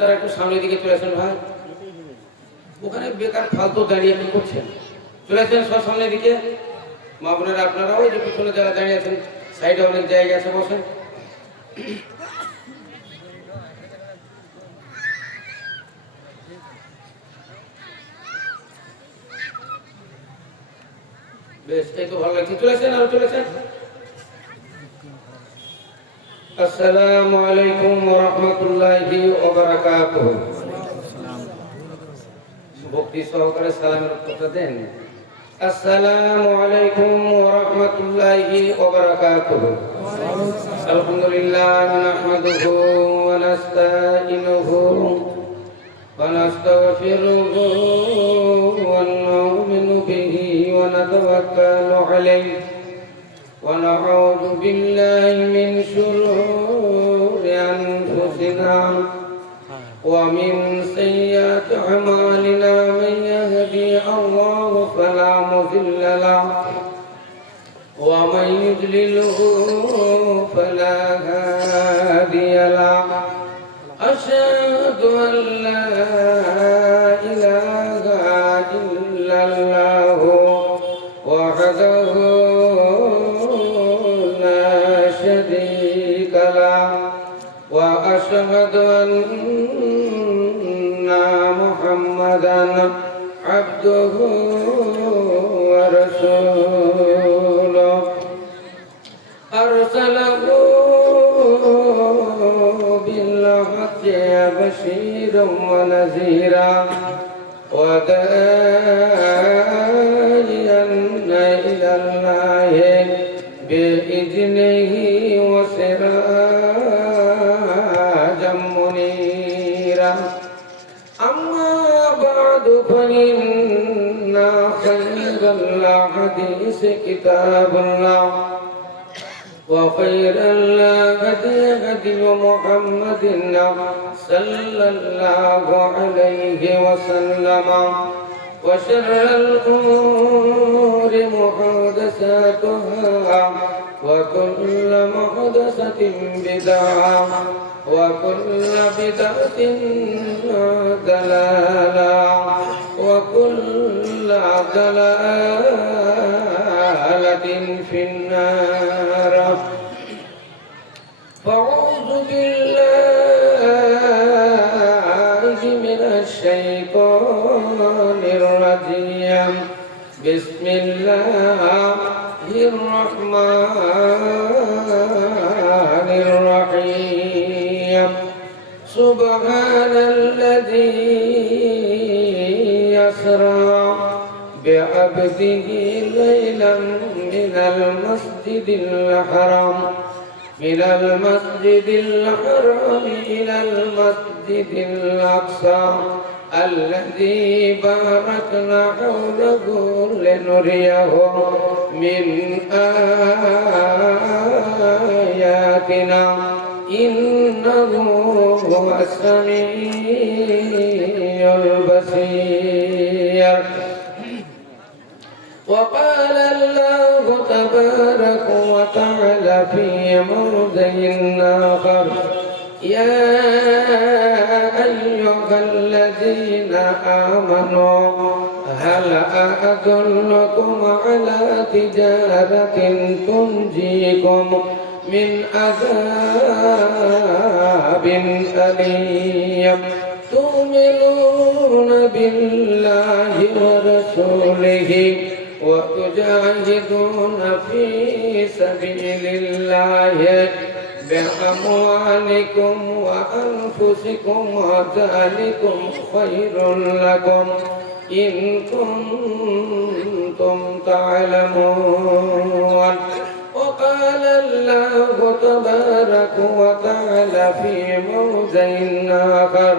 তারা একটু সামনের দিকে চলে আসেন ভাই, ওখানে বেকার ফালতু দাঁড়িয়ে কি করছেন? চলে আসেন সব সামনের দিকে। মা বোনেরা আপনারা ওই যে পিছনে যারা দাঁড়িয়ে আছেন, সাইডে অনেক জায়গা আছে, বসেন। বেশ, এই তো ভালো লাগছে। চলে আসেন, আরো চলে আসেন। আসসালামু আলাইকুম ওয়া রাহমাতুল্লাহি ওয়া বারাকাতুহু। ভক্তি সহকারে সালামের উত্তরটা দেন। আসসালামু আলাইকুম ওয়া রাহমাতুল্লাহি ওয়া বারাকাতুহু। আলহামদুলিল্লাহ নাহমাদুহু ওয়া নাস্তাইনুহু ওয়া নাস্তাগফিরুহু ওয়া নু'মিনু বিহি ওয়া নাতাওয়াক্কালু আলাইহি ওয়া নাউযু বিল্লাহি মিন শুরুরি আনফুসিনা ومن سيئات أعمالنا من يهدي الله فلا مضل له ومن يضلله فلا هادي له أشهد أن لا إله إلا الله وحده لا شريك له وأشهد أن محمدًا عبده ورسوله أرسله بالحق بشيرا ونذيرا وداعيا إلى الله بإذنه وسراجا منيرا. أما بعد فإن خير الحديث كتاب الله وخير الهدي هدي محمد صلى الله عليه وسلم وشر الأمور محدثاتها وكل محدثة بدعة وكل بدعة ضلالة وكل ضلالة في النار. فأعوذ بالله من الشيطان الرجيم. بسم الله الرحمن الرحيم. سبحان الذي يسرى بعبده ليلا من المسجد الحرام إلى المسجد الأقصى الذي باركنا حوله لنريه من آياتنا إنه هو السميع البصير. وقال الله تبارك وتعالى في موضع آخر: يا أيها الذين آمنوا هل أدلكم على تجارة تنجيكم من عذاب أليم تؤمنون بالله ورسوله وتجاهدون في سبيل الله بأموالكم وأنفسكم وذلكم خير لكم إن كنتم تعلمون. وقال الله تبارك وتعالى في موضع آخر: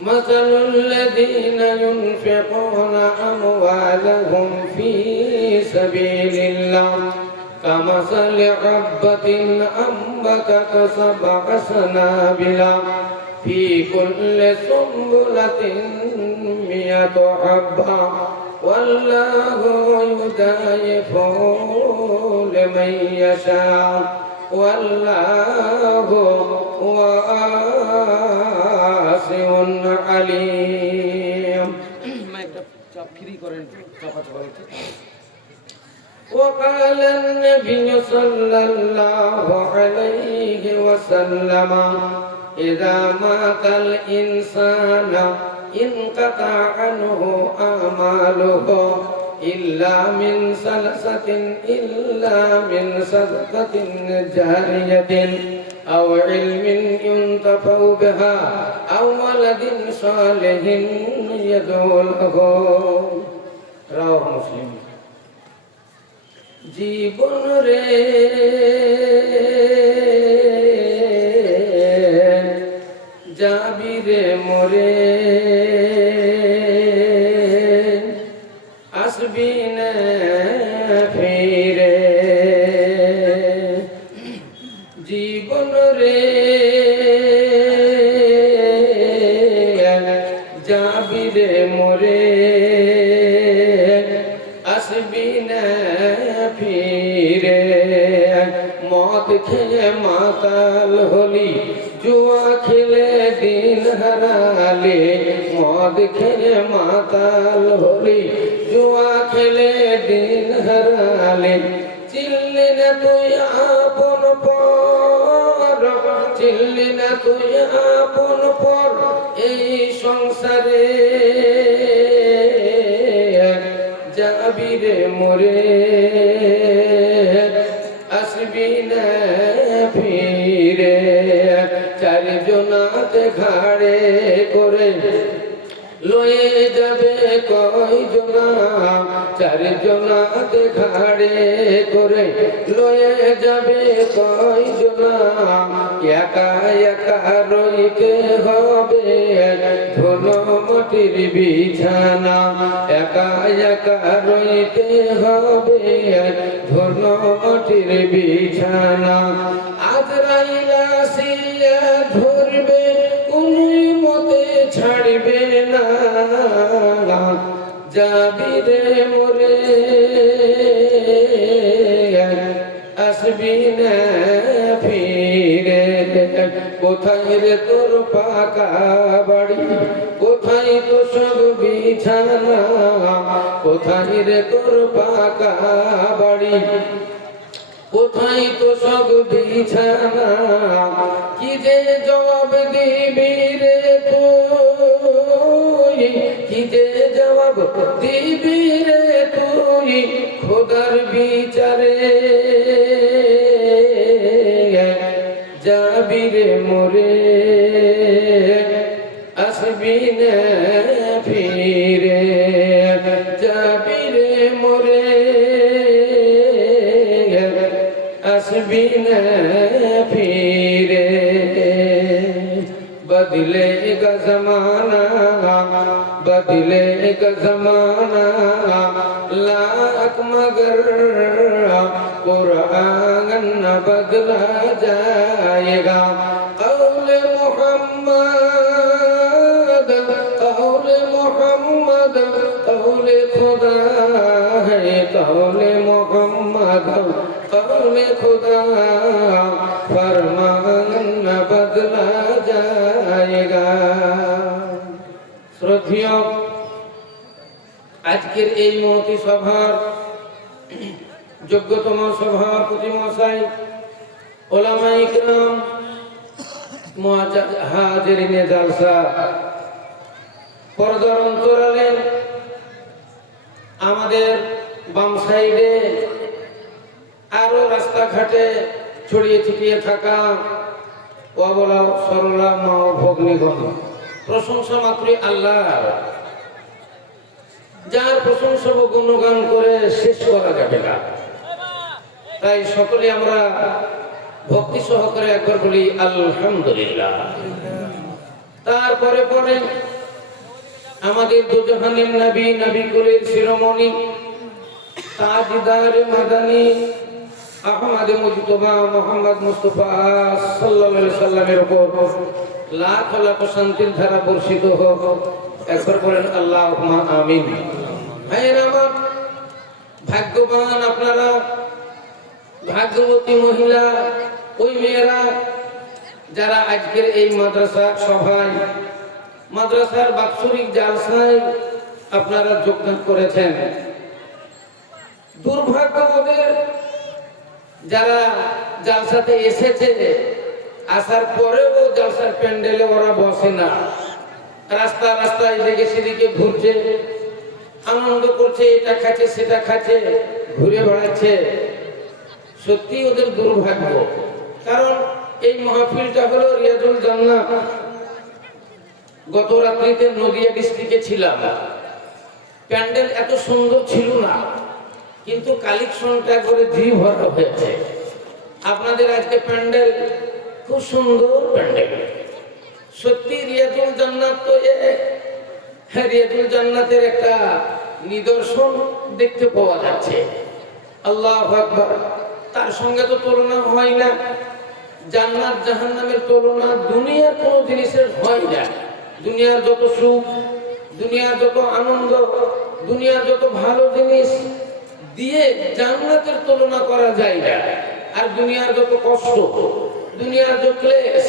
مثل الذين ينفقون أموالهم في سبيل الله كمثل حبة أنبتت 7 سنابل في كل سنبلة 100 حبة والله يضاعف لمن يشاء ওয়াল্লাহু ওয়াসিউন আলিম। মাইকটা চাপ ফ্রি করেন, চাপা চাপা হচ্ছে। وقال النبي صلى الله عليه وسلم إذا مات الإنسان انقطع عنه أعماله إلا من صدقة جارية أو علم ينتفع بها أو ولد صالح يدعو له رواه مسلم। জীবন রে যাবি রে মরে, আসবি না ফিরে। জীবন রে যাবি রে মরে, আসবি না ফিরে। মদ খেয়ে মাতাল হলি, জুয়া খেলে দিন হারালে। মদ খেয়ে মাতাল হলি, জুয়া খেলে দিন হারালে। চিল্লি না তুই আপন পর, চিল্লি না তুই আপন পর এই সংসারে। যাবি রে মরে, আসবি না ফিরে। চারজনাতে ঘাড়ে করে লয়ে যাবে কয়জনা, চারজনাতে ঘাড়ে করে লয়ে যাবে কয়জনা। একা একা রইতে হবে ধুলো মাটির বিছানা, একা একা রইতে হবে ধুলো মাটির বিছানা। আজরাইল আসিয়া ধরবে, কোনই মতে ছাড়বে না। যাবি রে মরে, আসবি না ফিরে। কোথায় রে তোর পাকা বাড়ি, কোথায় তো সব বিছানা। কোথায় রে তোর পাকা বাড়ি, কোথায় তো সব বিছানা। কি যে জবাব দিবি রে তুই, কি যে জবাব দিবি রে তুই খোদার বিচারে। যাবি রে মরে, আসবি না ফিরে। যাবি রে মরে, আসবি না ফিরে। बदलेगा जमाना, बदलेगा जमाना लाख मगर कुरान न बदला जाएगा। कौले मोहम्मद, कौले मोहम्मद, कौले खुदा है। कौले मोहम्मद, कौले खुदा, फरमान न बदला जाएगा। শ্রদ্ধেয় আজকের এই মহতি সভার যোগ্যতম সভাপতি মহাশয়, ওলামা ইকরাম, হাজিরিনে জালসা, পর্দার অন্তরালে আমাদের বাম সাইডে আরো রাস্তাঘাটে ছড়িয়ে ছিটিয়ে থাকা অবলা সরলা মা ভগ্নীগণ, প্রশংসা মাত্রই আল্লাহর, যার প্রশংসা ও গুণগান করে শেষ করা যাবে না। তাই সকলে আমরা ভক্তি সহকারে একবার বলি আলহামদুলিল্লাহ। তারপরে পরে আমাদের দুজাহানের নবী, নবী কুলের শিরোমণি, তাজদার মাদানী আহমদ মুজতবা মুহাম্মদ মুস্তাফা সাল্লাল্লাহু আলাইহি সাল্লামের উপর লাখ লাখ শান্তির ধারা বর্ষিত হোক। একবার বলেন আল্লাহুম্মা আমিন। ভাইয়েরা আমার, ভাগ্যবান আপনারা, ভাগ্যবতী মহিলা, ওই মেয়েরা যারা আজকের এই মাদ্রাসা সভায়, মাদ্রাসার বাৎসরিক জালসায় আপনারা যোগদান করেছেন, দুর্ভাগ্য ওদের যারা জালসাতে এসেছে, আসার পরেও জালসার প্যান্ডেলে ওরা বসে না, রাস্তা রাস্তায় এদিকে সেদিকে ঘুরছে, আনন্দ করছে, এটা খাচ্ছে সেটা খাচ্ছে, ঘুরে বেড়াচ্ছে। সত্যি ওদের দুর্ভাগ্য। কারণ এই মাহফিলটা হলো রিয়াজুল জান্নাত। গত রাত্রিতে নদিয়া ডিস্ট্রিক্টে ছিলাম, প্যান্ডেল এত সুন্দর ছিল না, কিন্তু কালেকশনটা করে জি ভরা হয়েছে। আপনাদের আজকে প্যান্ডেল খুব সুন্দর প্যান্ডেল। সত্যি রিয়াজুল জান্নাত তো রিয়াজুল জান্নাতের একটা নিদর্শন দেখতে পাওয়া যাচ্ছে। আল্লাহু আকবার। তার সঙ্গে তো তুলনা হয় না। জান্নাত জাহান্নামের তুলনা দুনিয়ার কোনো জিনিসের হয় না। দুনিয়ার যত সুখ, দুনিয়ার যত আনন্দ, দুনিয়ার যত ভালো জিনিস দিয়ে জান্নাতের তুলনা করা যায় না। আর দুনিয়ার যত কষ্ট, দুনিয়ার যত ক্লেশ,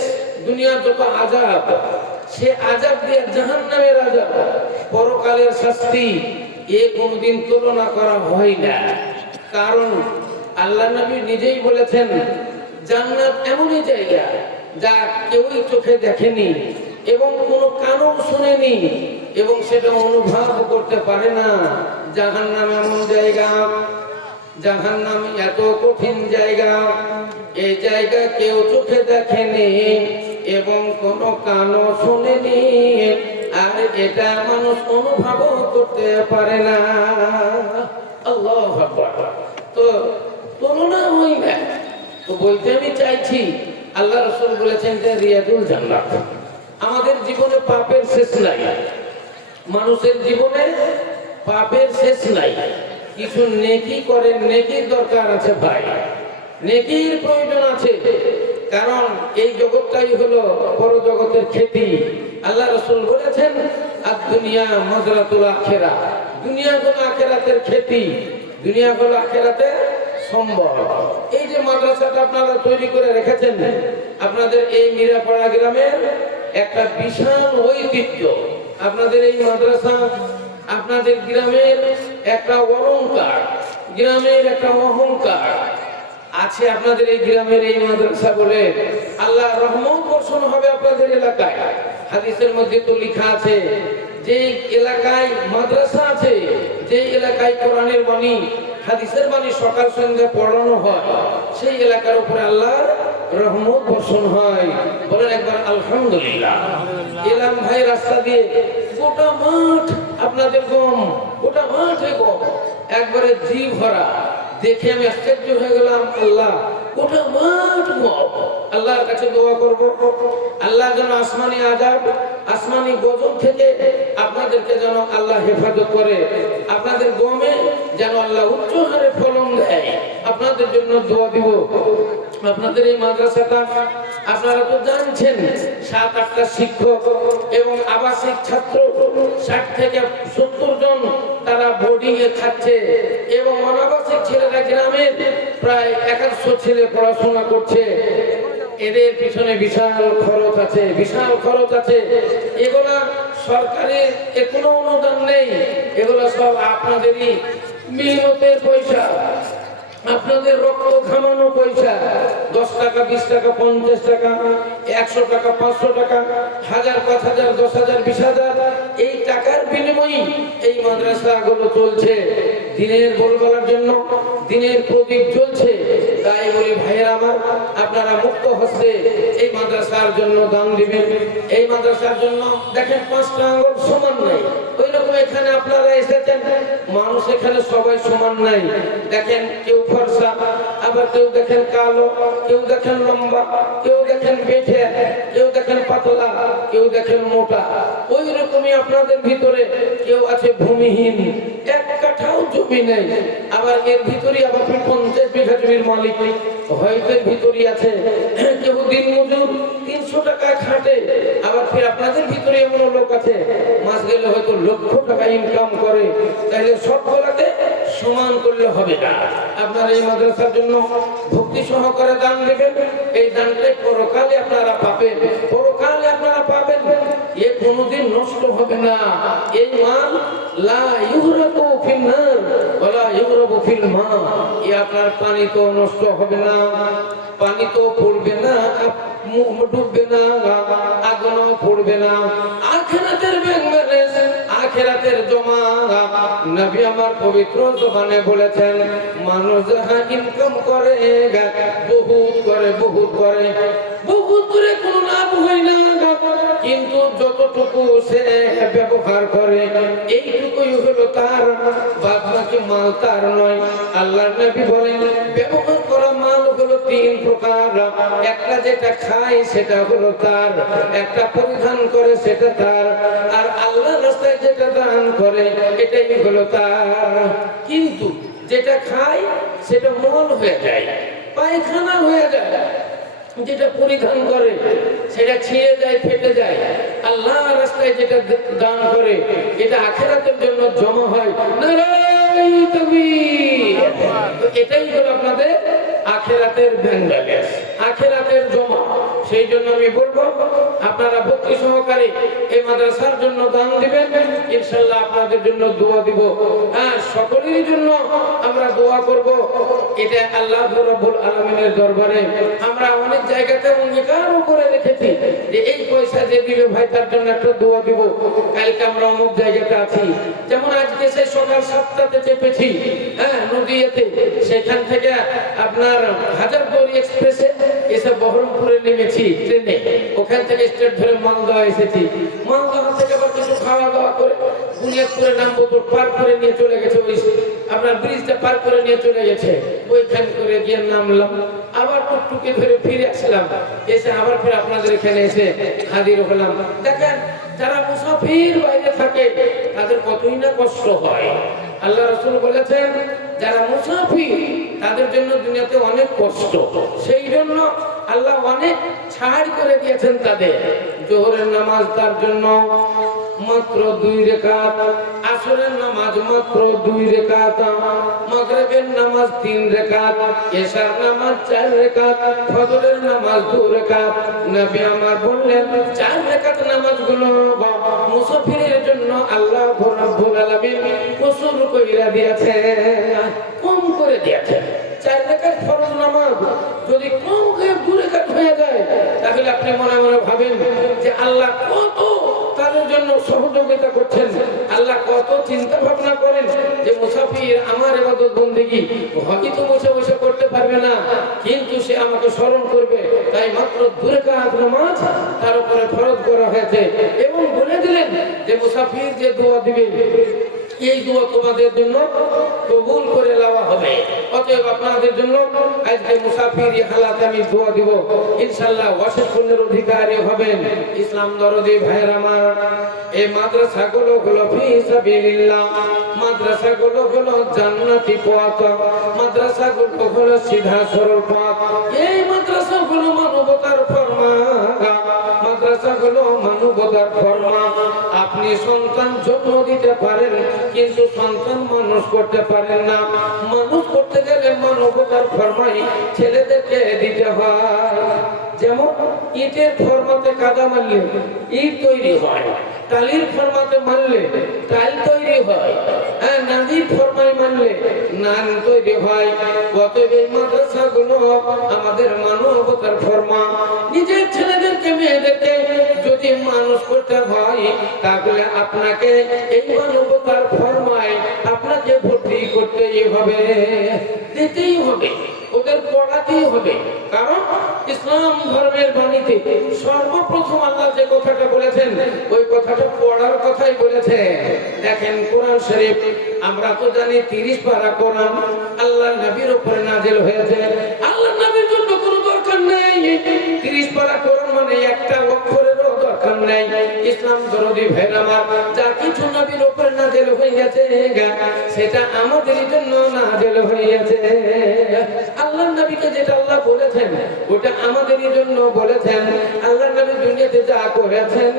দুনিয়ার যত আযাব, সে আযাব দিয়ে জাহান্নামের আযাব, পরকালের শাস্তি, এ কোনদিন তুলনা করা হয় না। কারণ আল্লাহ নবী নিজেই বলেছেন, জান্নাত এমনই জায়গা যা কেউই চোখে দেখেনি এবং কোনো কানও শুনেনি এবং সেটা অনুভব করতে পারে না। জাহান্নাম এমন জায়গা, জাহান্নাম এত কঠিন জায়গা, এই জায়গা কেউ চোখে দেখেনি এবং কোনো কানও শুনেনি, আর এটা মানুষ অনুভব করতে পারে না। আল্লাহু আকবার। তো তুলনা হয় না। তো বলতে আমি চাইছি, আল্লাহ রাসূল বলেছেন যে রিয়াজুল জান্নাত। আমাদের জীবনে পাপের শেষ নাই, মানুষের জীবনে পাপের শেষ নাই। কিছু নেকি করেন, নেকির দরকার আছে ভাই, নেকির প্রয়োজন আছে। কারণ এই জগৎটাই হলো বড় জগতের খেতি। আল্লাহ রাসূল বলেছেন, আদ-দুনিয়া মাজরাতুল আখিরা। দুনিয়া হলো আখিরাতের খেতি, দুনিয়া হলো আখিরাতের সম্বল। এই যে মাদ্রাসাটা আপনারা তৈরি করে রেখেছেন, আপনাদের এই মিরাপাড়া গ্রামের একটা বিশাল ঐতিহ্য। আপনাদের এই মাদ্রাসা আপনাদের গ্রামের একটা অলংকার, গ্রামের একটা অহংকার আছে। আপনাদের এই গ্রামের এই মাদ্রাসা বলে আল্লাহ রহমত বর্ষণ হবে আপনাদের এলাকায়। হাদিসের মধ্যে তো লেখা আছে, যে এলাকায় মাদ্রাসা আছে, যে এলাকায় কোরআনের বাণী, হাদিসের বাণী সকাল সন্ধ্যা পড়ানো হয়, সেই এলাকার উপরে আল্লাহর রহমত বর্ষণ হয়। বলেন একবার আলহামদুলিল্লাহ। এলাম ভাই রাস্তা দিয়ে, গোটা মাঠ আপনাদের গম, গোটা মাঠে গম, একবারে জি ভরা। দেখে আমি আশ্চর্য হয়ে গেলাম, আল্লাহ গোটা মাঠ গম। আল্লাহর কাছে দোয়া করব, আল্লাহ যেন আসমানি আযাব, আসমানি গজব থেকে আপনাদেরকে যেন আল্লাহ হেফাজত করে, আপনাদের গমে যেন আল্লাহ উচ্চ হারে ফলন দেয়। আপনাদের জন্য দোয়া দিব। আপনাদের এই মাদ্রাসাটা আপনারা তো জানছেন, 7-8টা শিক্ষক এবং আবাসিক ছাত্র 60 থেকে 70 জন তারা বোর্ডিং এ থাকছে এবং অনাবাসিক ছেলেরা গ্রামের প্রায় 100 ছেলে পড়াশোনা করছে। এদের পিছনে বিশাল খরচ আছে, বিশাল খরচ আছে। এগুলা সরকারের কোনো অনুদান নেই, এগুলা সব আপনাদেরই মেহনতের পয়সা, আপনাদের রক্ত ঘামানো পয়সা। 10 টাকা, 20 টাকা, 50 টাকা, 100 টাকা, 500 টাকা, 1000, 5000, 10,000, 20,000, এই টাকার বিনিময়ে এই মাদ্রাসাগুলো চলছে। দিনের বলবলার জন্য দিনের প্রদীপ জ্বলছে। তাই বলি ভাইয়েরা আমার, আপনারা মুক্ত হস্তে এই মাদ্রাসার জন্য দান দিবেন। এই মাদ্রাসার জন্য দেখেন 5টা আঙ্গুল সমান নাই, ওই রকম এখানে আপনারা এসেছেন, মানুষ এখানে সবাই সমান নাই। দেখেন কেউ ফর্সা, আবার কেউ দেখেন কালো, কেউ দেখেন লম্বা, কেউ দেখেন বেঠে, কেউ দেখেন পাতলা, কেউ দেখেন মোটা। ওই রকমই আপনাদের ভিতরে কেউ আছে ভূমিহীন, 1 কাঠাও জমি নেই। আবার এর ভিতরে আবার 50 বিঘা জমির মালিক হয়তো ভিতরে আছে। কেউ দিন মজুর 300 টাকা খাটে, আবার ফির আপনাদের ভিতরে এমন লোক আছে মাস গেলে হয়তো লক্ষ টাকা ইনকাম করে, তাইলে সবগুলাকে সমান করলে হবে না। আপনারা এই মাদ্রাসার জন্য ভক্তি সহকারে দান দেবেন, এই দানটাই পরকালে আপনারা পাবেন, পরকালে আপনারা পাবেন, এ কোনোদিন নষ্ট হবে না। এই মাল লা ইউহরাকু ফিন নার ওয়ালা ইউহরাবু ফিল মা, এ আপনার পানি তো নষ্ট হবে না, পানি তো পড়বে না, ডুববে না, আগুনও পড়বে না। আখিরাতের ব্যাংক ব্যালেন্স, আখিরাতের জমা। নবী আমার পবিত্র জবানে বলেছেন, মানুষ যাহা ইনকাম করে বহুত করে, বহুত করে, বহুত করে কোনো লাভ হয় না, কিন্তু যতটুকু সে ব্যবহার করে এইটুকুই হলো তার, বাদ বাকি মাল তার নয়। আল্লাহর নবী বলেন, ব্যবহার করা মাল হলো তিন প্রকার, একটা যেটা খায় সেটা হলো তার, একটা পরিধান করে সেটা তার, আর আল্লাহর রাস্তায় যেটা দান করে এটাই হলো তার। কিন্তু যেটা খায় সেটা মল হয়ে যায়, পায়খানা হয়ে যায়, যেটা পরিধান করে সেটা ছিঁড়ে যায়, ফেটে যায়। আল্লাহর রাস্তায় যেটা দান করে এটা আখিরাতের জন্য জমা হয়। নারায়ে তাকবীর। এটাই হলো আপনাদের আখিরাতের ব্যাংক ব্যালেন্স, আখিরাতের জমা। সেই জন্য আমি বলবো আপনারা ভক্তি সহকারে এই মাদ্রাসার জন্য দান দিবেন, ইনশাআল্লাহ আপনাদের জন্য দোয়া দিব। হ্যাঁ, সকলের জন্য আমরা দোয়া করব। এটা আল্লাহ রাব্বুল আলামিনের দরবারে আমরা অনেক জায়গাতে অঙ্গীকারও করে রেখেছি যে এই পয়সা যে দিবে ভাই তার জন্য একটা দোয়া দিব। কালকে আমরা অমুক জায়গাতে আছি, যেমন আজকে সেই সকাল 7টাতে চেপেছি, হ্যাঁ, নদীয়াতে, সেখান থেকে আপনার হাজারদুয়ারি এক্সপ্রেসে এসে বহরমপুরে নেমেছি ট্রেনে, ওখান থেকে স্টেট ধরে মালদহ এসেছি, মালদহ থেকে আবার কিছু খাওয়া দাওয়া করে বুনিয়াদপুরে নামবো, তো পার করে নিয়ে চলে গেছে, ওই আপনার ব্রিজটা পার করে নিয়ে চলে গেছে, ওইখান করে গিয়ে নামলাম, আবার টুকটুকি ধরে ফিরে আসলাম, এসে আবার ফিরে আপনাদের এখানে এসে হাজির হলাম। দেখেন, যারা মুসাফির বাইরে থাকে তাদের কতই না কষ্ট হয়। আল্লাহ রাসূল বলেছেন, যারা মুসাফির তাদের জন্য দুনিয়াতে অনেক কষ্ট, সেই জন্য আল্লাহ অনেক ছাড় করে দিয়েছেন তাদের। জোহরের নামাজ তার জন্য মাত্র 2 রাকাত, আসরের নামাজ মাত্র 2 রাকাত, মাগরিবের নামাজ 3 রাকাত, এশার নামাজ 4 রাকাত, ফজরের নামাজ 2 রাকাত। নবী আমার বললেন, 4 রাকাত নামাজগুলো মুসাফিরের জন্য আল্লাহ রাব্বুল আলামিন কসুর কইরা দিয়েছে, কম করে দিয়েছে। 4 রাকাত ফরজ নামাজ যদি কম করে 2 রাকাত হয়ে যায়, তাহলে আপনি মনে মনে ভাবেন যে আল্লাহ কত তাদের জন্য সহযোগিতা করছেন, আল্লাহ কত চিন্তা ভাবনা করেন যে মুসাফির আমার ইবাদত বন্দেগী হয়তো বসে বসে করতে পারবে না, কিন্তু সে আমাকে স্মরণ করবে, তাই মাত্র 2 রাকাত নামাজ তার উপরে ফরজ করা হয়েছে। এবং বলে দিলেন যে মুসাফির যে দোয়া দিবে এই দোয়া তোমাদের জন্য কবুল করে নেওয়া হবে। অতএব আপনাদের জন্য আজকে মুসাফির হালাতে আমি দোয়া দিব, ইনশাআল্লাহ ওয়াসিফ পুণ্যের অধিকারী হবেন। ইসলাম দরদি ভাইয়ের আমার, এই মাদ্রাসাগুলো হলো ফি সাবিলিল্লাহ, মাদ্রাসাগুলো হলো জান্নাতি পথ, মাদ্রাসাগুলো হলো সিধা সরল পথ। এই মাদ্রাসাগুলো মানবতার ফরমান, মাদ্রাসাগুলো মানবতার ফরমান। আপনি সন্তান জন্ম দিতে পারেন, কিন্তু সন্তান মানুষ করতে পারেন না। মানুষ করতে গেলে মানবতার ফরমাই ছেলেদেরকে দিতে হয়। যেমন ইটের ফরমাতে কাদা মারলে ইট তৈরি হয়, টালির ফরমাতে মারলে টাইল তৈরি হয়, হ্যাঁ, নাদির ফরমায় মারলে নান তৈরি হয়। অতএব এই মাদ্রাসাগুলো আমাদের মানবতার ফরমান। নিজের ছেলেদেরকে মেয়েদেরকে যদি মানুষ করতে হয়, তাহলে আপনাকে এই মানবতার ফরমায় আপনাকে ভর্তি করতেই হবে, দিতেই হবে, ওদের পড়াতেই হবে। কারণ ইসলাম ধর্মের বাণীতে সর্বপ্রথম আল্লাহ যে কথাটা বলেছেন ওই কথাটা পড়ার কথাই বলেছে। দেখেন কোরআন শরীফ, আমরা তো জানি 30 পারা কোরআন আল্লাহ নবীর উপরে নাযিল হয়েছে। আল্লাহ নবীর জন্য কোনো দরকার নেই 30 পারা কোরআন, মানে একটা অক্ষরেরও দরকার নেই। ইসলাম দরদি ভাইরা আমার, যা কিছু নবীর উপরে নাযিল হয়েছে সেটা আমাদের জন্য নাযিল হয়েছে। আল্লাহ নবীকে যেটা আল্লাহ বলেছেন ওটা আমাদের জন্য বলেছেন। আল্লাহ নবী দুনিয়া দুনিয়াতে যা করেছেন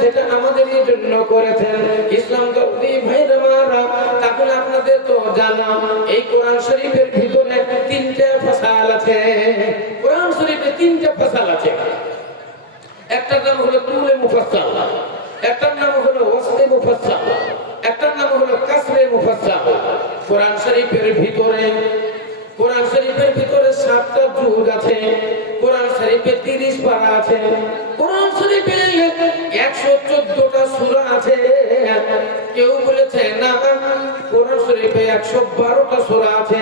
সেটা আমাদেরই জন্য করেছেন। ইসলাম দরদি ভাইরা মারা, তাহলে আপনাদের তো জানা এই কোরআন শরীফের ভিতরে তিনটে ফসাল আছে। কোরআন শরীফে তিনটে ফসাল আছে। একটার নাম হলো তুলে মুফাসসাল, একটার নাম হলো ওয়াসতে মুফাসসাল, একটার নাম হলো কাসরে মুফাসসাল। কোরআন শরীফের ভিতরে 7টা জুজ আছে। কোরআন শরীফে 30 পারা আছে। কোরআন শরীফে 114টা সূরা আছে। কেউ বলেছে না কোরআন শরীফে 112টা সূরা আছে।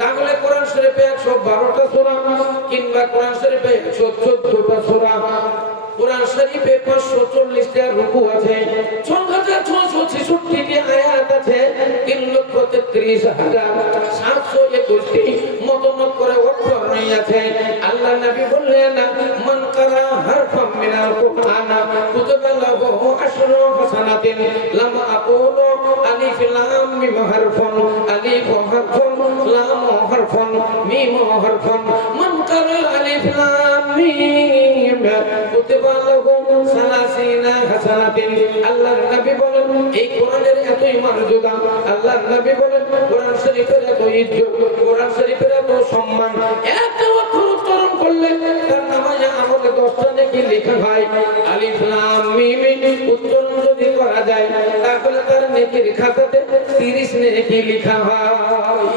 তাহলে কোরআন শরীফে 112টা সূরা কিংবা কোরআন শরীফে 114টা সূরা, কোরআন শরীফে 540টা রুকু আছে, 6666টি আয়াত আছে, 3,33,721টি মতনক করে অক্ষর আছে। আল্লাহ নবী বললেন মান কারা হারফাম মিনাল কুরআন কুতিবা লাহু আশরু হাসানাতিন লাম আকুলু আলিফ লাম মিম হারফুন আলিফ হারফুন লাম হারফুন মিম হারফুন মান কারা আলিফ লাম মিম কুতিবা লাহু সালাসিনা হাসানাতিন। আল্লাহর নবী বলেন এই কোরআনের এতই মর্যাদা, আল্লাহর নবী বলেন কোরআন শরীফের এত ইজ্জত, কোরআন শরীফের এত সম্মান, একটা অক্ষর উচ্চারণ করলে তার নামাজে আমলে 10টা নেকি লেখা হয়। আলিফ লাম মিম উচ্চারণ যদি করা যায় তাহলে তার নেকির খাতাতে 30 নেকি লেখা হয়।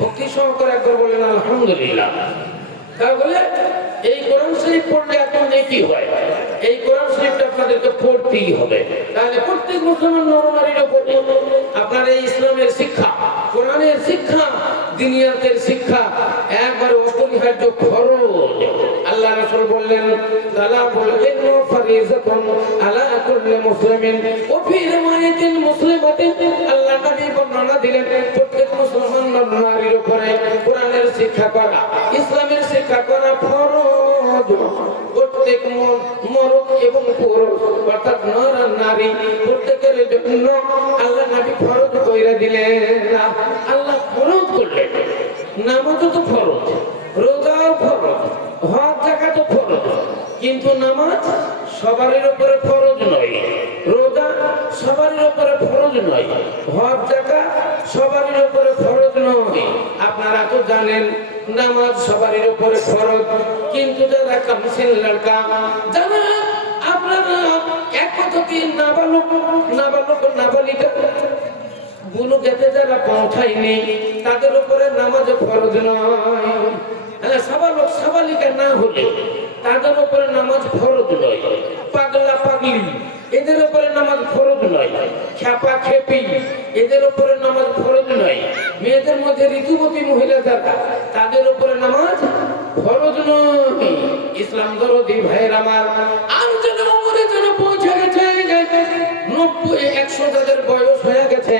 ভক্তি সহকারে একবার বলেন আলহামদুলিল্লাহ। তাহলে এই কোরআন শরীফ পড়লে এত নেকি হয়, এই কোরআন শরীফটা আপনাদেরকে পড়তেই হবে। তাহলে প্রত্যেক মুসলমান নরনারীর উপর আপনার এই ইসলামের শিক্ষা, কোরআনের শিক্ষা, দুনিয়াতের শিক্ষা একবারে অপরিহার্য ফরজ। আল্লাহ রাসূল বললেন তালাবুল ইলমি ফরিজাতুন আলা কুল্লি মুসলিমিন ওয়া ফি রিওয়ায়াতিন মুসলিমাতিন। আল্লাহ নবী বর্ণনা দিলেন প্রত্যেক মুসলমান নরনারীর উপরে কোরআনের শিক্ষা করা, ইসলামের শিক্ষা করা ফরজ। প্রত্যেক মরদ এবং পুরুষ অর্থাৎ নর আর নারী প্রত্যেকের জন্য আল্লাহ নবী ফরজ কইরা দিলেন। আল্লাহ ফরজ করলেন। নামাজ তো ফরজ, রোজাও ফরজ, হজ যাকাত তো ফরজ, কিন্তু নামাজ সবার উপরে ফরজ নয়, রোজা সবার উপরে ফরজ নয়, হজ যাকাত সবার উপরে ফরজ নয়। আপনারা তো জানেন নামাজ সবার উপরে ফরজ, কিন্তু যারা কামসিন লড়কা, যারা আপনারা এক কথাতে নাবালিকা বুলুগেতে যারা পৌঁছায়নি তাদের উপরে নামাজ ফরজ নয়। সাবালক সাবালিকা না হলে তাদের উপরে নামাজ ফরজ নয়। পাগলা পাগলি এদের উপরে নামাজ ফরজ নয়। খেপা খেপি এদের উপরে নামাজ ফরজ নয়। মেয়েদের মধ্যে ঋতুবতী মহিলা যারা তাদের উপরে নামাজ ফরজ নয়। ইসলাম দরদি ভাইয়ের আমার, আর যেন উপরে যেন পৌঁছে গেছে 90-100 যাদের বয়স হয়ে গেছে,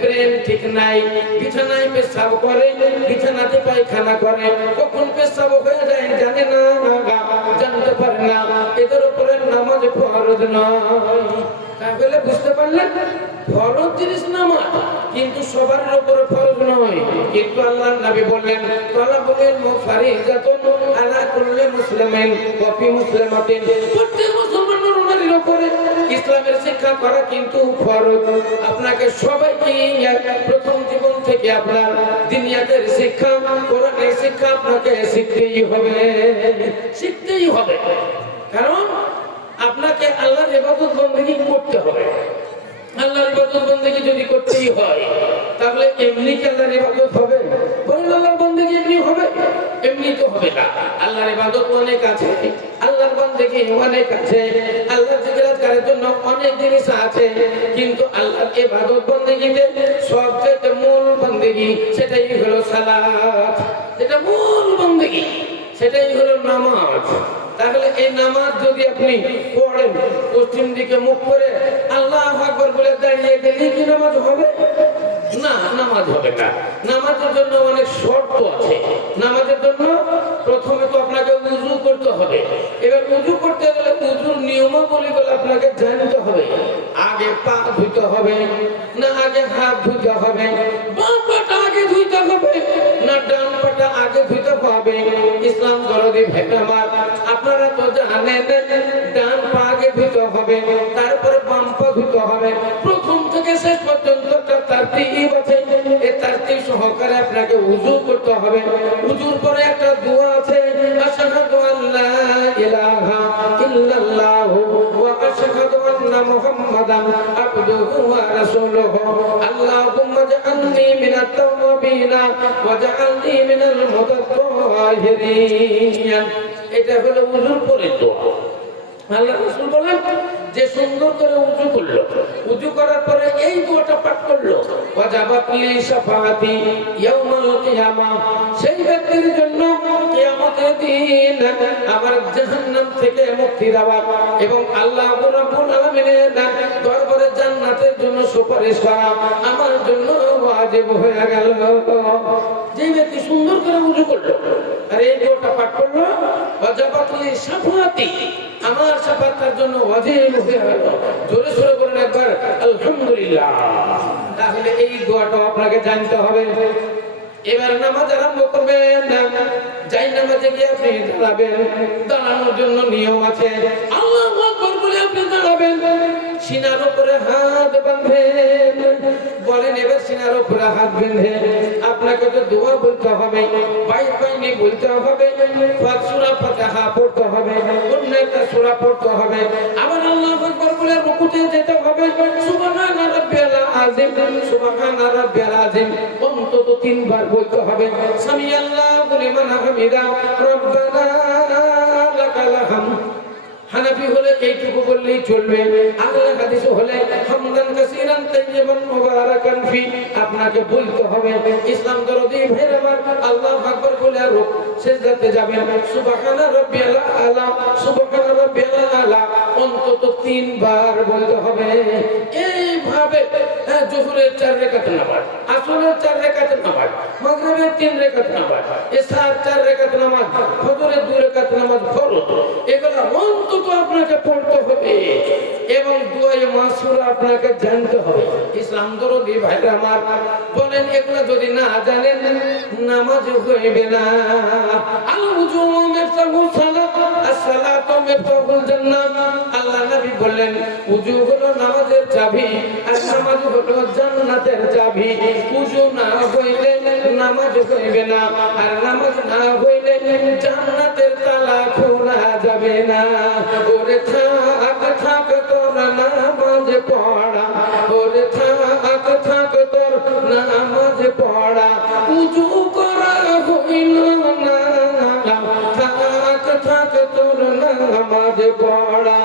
ব্রেন ঠিক নাই, বিছানায় পেশাব করে, বিছানাতে পায়খানা করে, কখন পেশাব হয়ে যায় জানে না, জানতে পারে না, এদের উপরে নামাজ ফরজ নয়। তাহলে বুঝতে পারলেন ফরজ জিনিস নামাজ, কিন্তু সবার উপরে ফরজ নয়। কিন্তু আল্লাহর নবী বললেন তালাবুল ইলমি ফরিজাতুন আলা কুল্লি মুসলিমিন ওয়া ফি মুসলিমাতিন। প্রত্যেক মুসলমান নরনারীর উপরে ইসলামের শিক্ষা করা কিন্তু ফরজ। আপনাকে সবাইকে প্রথম জীবন থেকে আপনার দুনিয়াতের শিক্ষা, কোরআনের শিক্ষা আপনাকে শিখতেই হবে। কারণ আপনাকে আল্লাহর ইবাদত বন্দেগী করতে হবে। আল্লাহর ইবাদত বন্দেগী যদি করতেই হয় তাহলে এমনি কি আল্লাহর ইবাদত হবে? বলেন আল্লাহর বন্দেগী এমনি হবে? এমনি তো হবে না। আল্লাহর ইবাদত অনেক আছে, আল্লাহর বন্দেগী অনেক আছে, আল্লাহর জিকিরাতের জন্য অনেক জিনিস আছে, কিন্তু আল্লাহর ইবাদত বন্দেগীতে সবচেয়ে মূল বন্দেগী সেটাই হলো সালাত। এটা মূল বন্দেগী, সেটাই হলো নামাজ। তাহলে এই নামাজ যদি আপনি পড়েন পশ্চিম দিকে মুখ করে আল্লাহু আকবার বলে দাঁড়িয়ে গেলে কি নামাজ হবে? না, নামাজ হবে না। নামাজের জন্য অনেক শর্ত আছে। নামাজের জন্য প্রথমে তো আপনাকে ওযু করতে হবে। এবার ওযু করতে গেলে ওযুর নিয়মাবলীগুলো আপনাকে জানতে হবে। আগে পা ধুইতে হবে না আগে হাত ধুইতে হবে, বাম পাটা আগে ধুইতে হবে না ডান পাটা আগে ধুইতে হবে? ইসলাম দরদি ভাই আমার, আপনারা তো জানেন ডান হবে, তারপরে বাম পা ধুতে হবে। প্রথম থেকে শেষ পর্যন্ত একটা তারতিব আছে, এই তারতিব সহকারে আপনাকে উযু করতে হবে। উযুর পরে একটা দোয়া আছে, আশহাদু আল্লা ইলাহা ইল্লাল্লাহু ওয়া আশহাদু আন্না মুহাম্মাদান আবদুহু ওয়া রাসূলুহু আল্লাহুম্মা জাআলনি মিনাত তাওয়াবিনা ওয়া জাআলনি মিনাল মুতাত্তাহিরিন। এটা হলো উযুর পরে দোয়া। আল্লাহ রাসূল বলেন যে সুন্দর করে উযু করলো, উযু করার পরে এই দোয়াটা পাঠ করলো, ওয়াজাবাত লি শাফাআতি ইয়াউমাল কিয়ামা, সেই ব্যক্তির জন্য কিয়ামতের দিন আমার জাহান্নাম থেকে মুক্তি দেওয়া এবং আল্লাহ রাব্বুল আলামিনের দরবারে জান্নাতের জন্য সুপারিশ করা আমার জন্য ওয়াজিব হয়ে গেল। যে ব্যক্তি সুন্দর করে উযু করলো আর এই দোয়াটা পাঠ করলো, ওয়াজাবাত লি শাফাআতি, আমার শাফাত তার জন্য ওয়াজিব হয়ে গেল। জোরে সোরে বলেন একবার আলহামদুলিল্লাহ। তাহলে এই দোয়াটা আপনাকে জানতে হবে। এবার নামাজ আরম্ভ করবেন, যাই নামাজে গিয়ে আপনি দাঁড়াবেন, দাঁড়ানোর জন্য নিয়ম আছে। আল্লাহু আকবার বলে আপনি দাঁড়াবেন, সিনার উপরে হাত বাঁধবেন। বলেন এবার সিনার উপরে হাত বেঁধে আপনাকে তো দোয়া বলতে হবে, বাইনি বলতে হবে, সূরা ফাতিহা পড়তে হবে, অন্য একটা সূরা পড়তে হবে। আবার আল্লাহু আকবার বলে রুকুতে যেতে হবে। সুবহানা রাব্বিয়াল আযীম, সুবহানা রাব্বিয়াল আযীম অন্তত 3 বার বলতে হবে। সামিআল্লাহু লিমান হামিদা, রব্বানা লাকাল হামদ। হানাফি হলে এইটুকু বললেই চলবে। আহলে হাদিস হলে হামদান কাসীরান তাইয়িবান মুবারাকান ফি, আপনাকে বলতে হবে। ইসলাম দরদি ভাইরা আমার, আল্লাহু আকবার বলে সিজদাতে যাবেন, সুবহানা রাব্বিয়াল আলা, সুবহানা রাব্বিয়াল আলা অন্তত 3 বার বলতে হবে। এইভাবে যোহরের 4 রাকাত নামাজ, আসরের 4 রাকাত নামাজ, মাগরিবের 3 রাকাত নামাজ, ইশার 4 রাকাত নামাজ, ফজরের 2 রাকাত নামাজ ফরজ, এগুলো অন্তত আপনাকে পড়তে হবে এবং দুআয়ে মাসুরা আপনাকে জানতে হবে। ইসলাম দরদি ভাইরা আমার বলেন, এগুলো যদি না জানেন নামাজ হইবে না। আল উযু মিফতাহুস সালাত, as-সালাতু মিফতাহুল জান্নাহ। আল্লাহ নবী বললেন উযু হলো নামাজের চাবি আর নামাজ হলো জান্নাতের চাবি। উযু না হইলে নামাজ হইবে না, আর নামাজ না হইলে জান্নাতের তালা খোলা যাবে না। ওরে থাক থাক তোর নামাজ পড়া, ওরে থাক থাক তোর নামাজ পড়া, উযু করা হইল না। থাক থাক তোর নামাজ পড়া,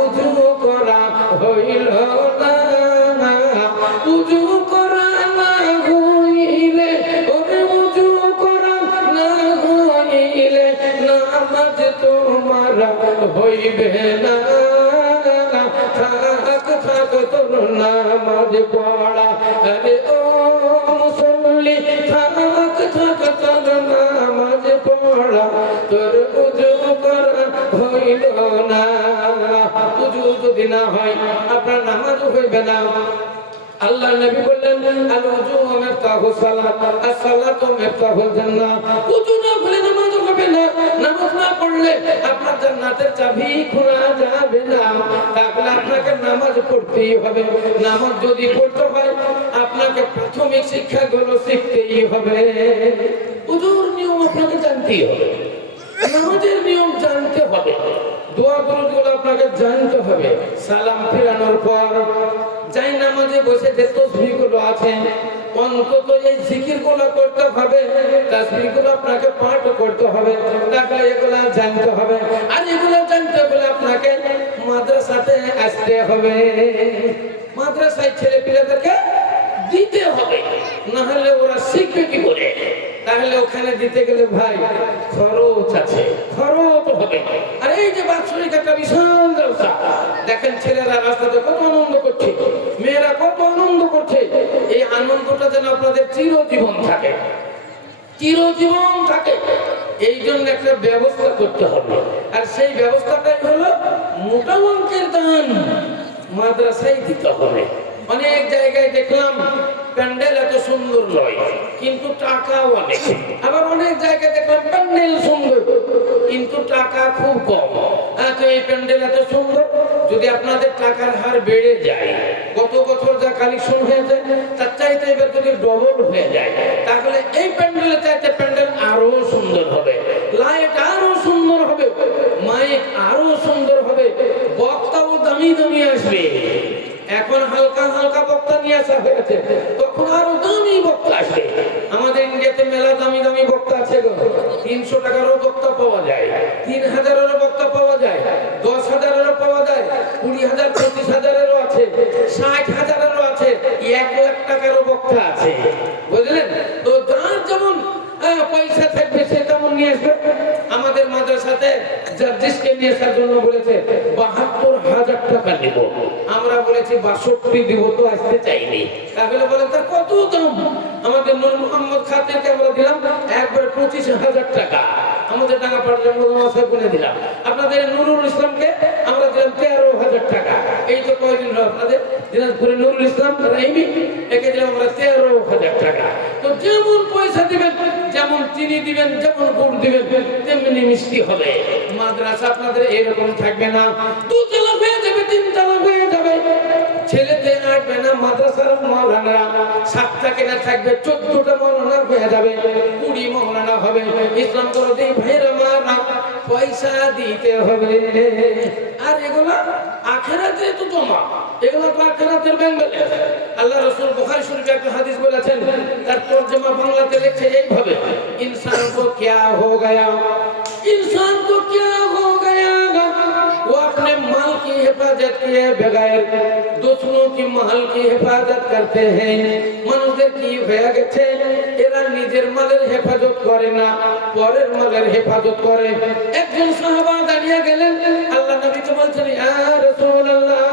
উযু করা হইল না। উযু করা না হইলে, ওরে উযু করা না হইলে নামাজ তোমার হইবে না। থাক থাক তোর নামাজ পড়া, আরে ও মুসল্লি থাক থাক তোর নামাজ পড়া, তোর উযু করা হইল না। উযু যদি না হয় আপনার নামাজ হইবে না। আল্লাহ নবী বললেন আল উযু মিফতাহুস সালাত, as-সালাতু মিফতাহুল জান্নাহ। উযু না করলে নামাজ হবে না, নামাজ না পড়লে আপনার জান্নাতের চাবি খোলা যাবে না। তাহলে আপনাকে নামাজ পড়তেই হবে। নামাজ যদি পড়তে হয় আপনাকে প্রাথমিক শিক্ষাগুলো শিখতেই হবে। উযুর নিয়ম আপনাকে জানতেই হবে, নামাজের নিয়ম জানতে হবে, দোয়া গুলো আপনাকে জানতে হবে। সালাম ফিরানোর পর যাই নামাজে বসে যে তাসবিহগুলো আছে অন্তত এই জিকিরগুলো করতে হবে, তাসবিহগুলো আপনাকে পাঠ করতে হবে। তাহলে এগুলো জানতে হবে, আর এগুলো জানতে হলে আপনাকে মাদ্রাসাতে আসতে হবে। মাদ্রাসায় ছেলে পিলেদেরকে দিতে হবে, না হলে ওরা শিখবে কি করে? তাহলে ওখানে দিতে গেলে ভাই খরচ আছে, খরচ হবে। আর এই যে বাৎসরিক একটা বিশাল জলসা দেখেন, ছেলেরা রাস্তাতে কত আনন্দ করছে, মেয়েরা কত আনন্দ করছে। এই আনন্দটা যেন আপনাদের চিরজীবন থাকে, চিরজীবন থাকে। এই জন্য একটা ব্যবস্থা করতে হবে, আর সেই ব্যবস্থাটাই হলো মোটা অঙ্কের দান মাদ্রাসায় দিতে হবে। অনেক জায়গায় দেখলাম প্যান্ডেল এত সুন্দর নয় কিন্তু টাকাও অনেক, আবার অনেক জায়গায় দেখলাম প্যান্ডেল সুন্দর কিন্তু টাকা খুব কম। এই প্যান্ডেল এত সুন্দর যদি আপনাদের টাকার হার বেড়ে যায়, গত বছর যা কালেকশন হয়েছে তার চাইতে এবার যদি ডবল হয়ে যায়, তাহলে এই প্যান্ডেলের চাইতে প্যান্ডেল আরো সুন্দর হবে, লাইট আরো সুন্দর হবে, মাইক আরো সুন্দর হবে, বক্তাও দামি দামি আসবে। এখন হালকা হালকা বক্তা নিয়ে আসা হয়েছে, তখন আরো দামি বক্তা আসবে। আমাদের ইন্ডিয়াতে মেলা দামি দামি বক্তা আছে গো। 300 টাকারও বক্তা পাওয়া যায়, 3000-এরও বক্তা পাওয়া যায়, 10,000-এরও পাওয়া যায়, 20,000 25,000-এরও আছে, 60,000-এরও আছে, 1 লাখ টাকারও বক্তা আছে, বুঝলেন তো? যার যেমন পয়সা থাকবে সে তেমন নিয়ে আসবে। আমাদের মাদ্রাসাতে জার্জিসকে নিয়ে আসার জন্য বলেছে 72,000 টাকা নেব, আমরা বলেছি 62 দিব, তো আসতে চাইনি। তাহলে বলেন তার কত দাম? আমাদের নূর মোহাম্মদ খাতিরকে আমরা দিলাম একবার 25,000 টাকা, আমাদের টাকা পাঠানোর মতো করে দিলাম। আপনাদের নুরুল ইসলামকে আমরা দিলাম 13,000 টাকা। এই তো কয়দিন হলো আপনাদের দিনাজপুরে নুরুল ইসলাম রাহিমি, একে দিলাম আমরা 13,000 টাকা। তো যেমন পয়সা দিবেন, যেমন চিনি দিবেন, যেমন গুড় দিবেন, তেমনি মিষ্টি হবে। মাদ্রাসা আপনাদের এরকম থাকবে না, 2 তলা হয়ে যাবে, 3 তলা হয়ে যাবে, ছেলেতে আসবে না মাদ্রাসার মৌলানা, 7টা কেনা থাকবে, 14টা মৌলানা হয়ে যাবে, 20 মৌলানা হবে। ইসলাম করে দিই ভাইরা মারা, পয়সা দিতে হবে। আর এগুলো আখিরাতে তো জমা, এগুলো তো আখিরাতের ব্যাংক ব্যালেন্স। আল্লাহ রাসূল বুখারী শরীফে একটা হাদিস বলেছেন, তার তরজমা বাংলাতে লিখছে এইভাবে, ইনসান কো কিয়া হো গয়া, इंसान को क्या हो गया, वो अपने माल की हिफाजत किए बगैर दूसरों की माल की हिफाजत करते हैं। মানুষের কি হয়ে গেছে, এরা নিজের মালের হেফাজত করে না, পরের মালের হেফাজত করে। একজন সাহাবা দাঁড়িয়ে গেলেন, আল্লাহ নবী তো বলছেন, ইয়া রাসূলুল্লাহ,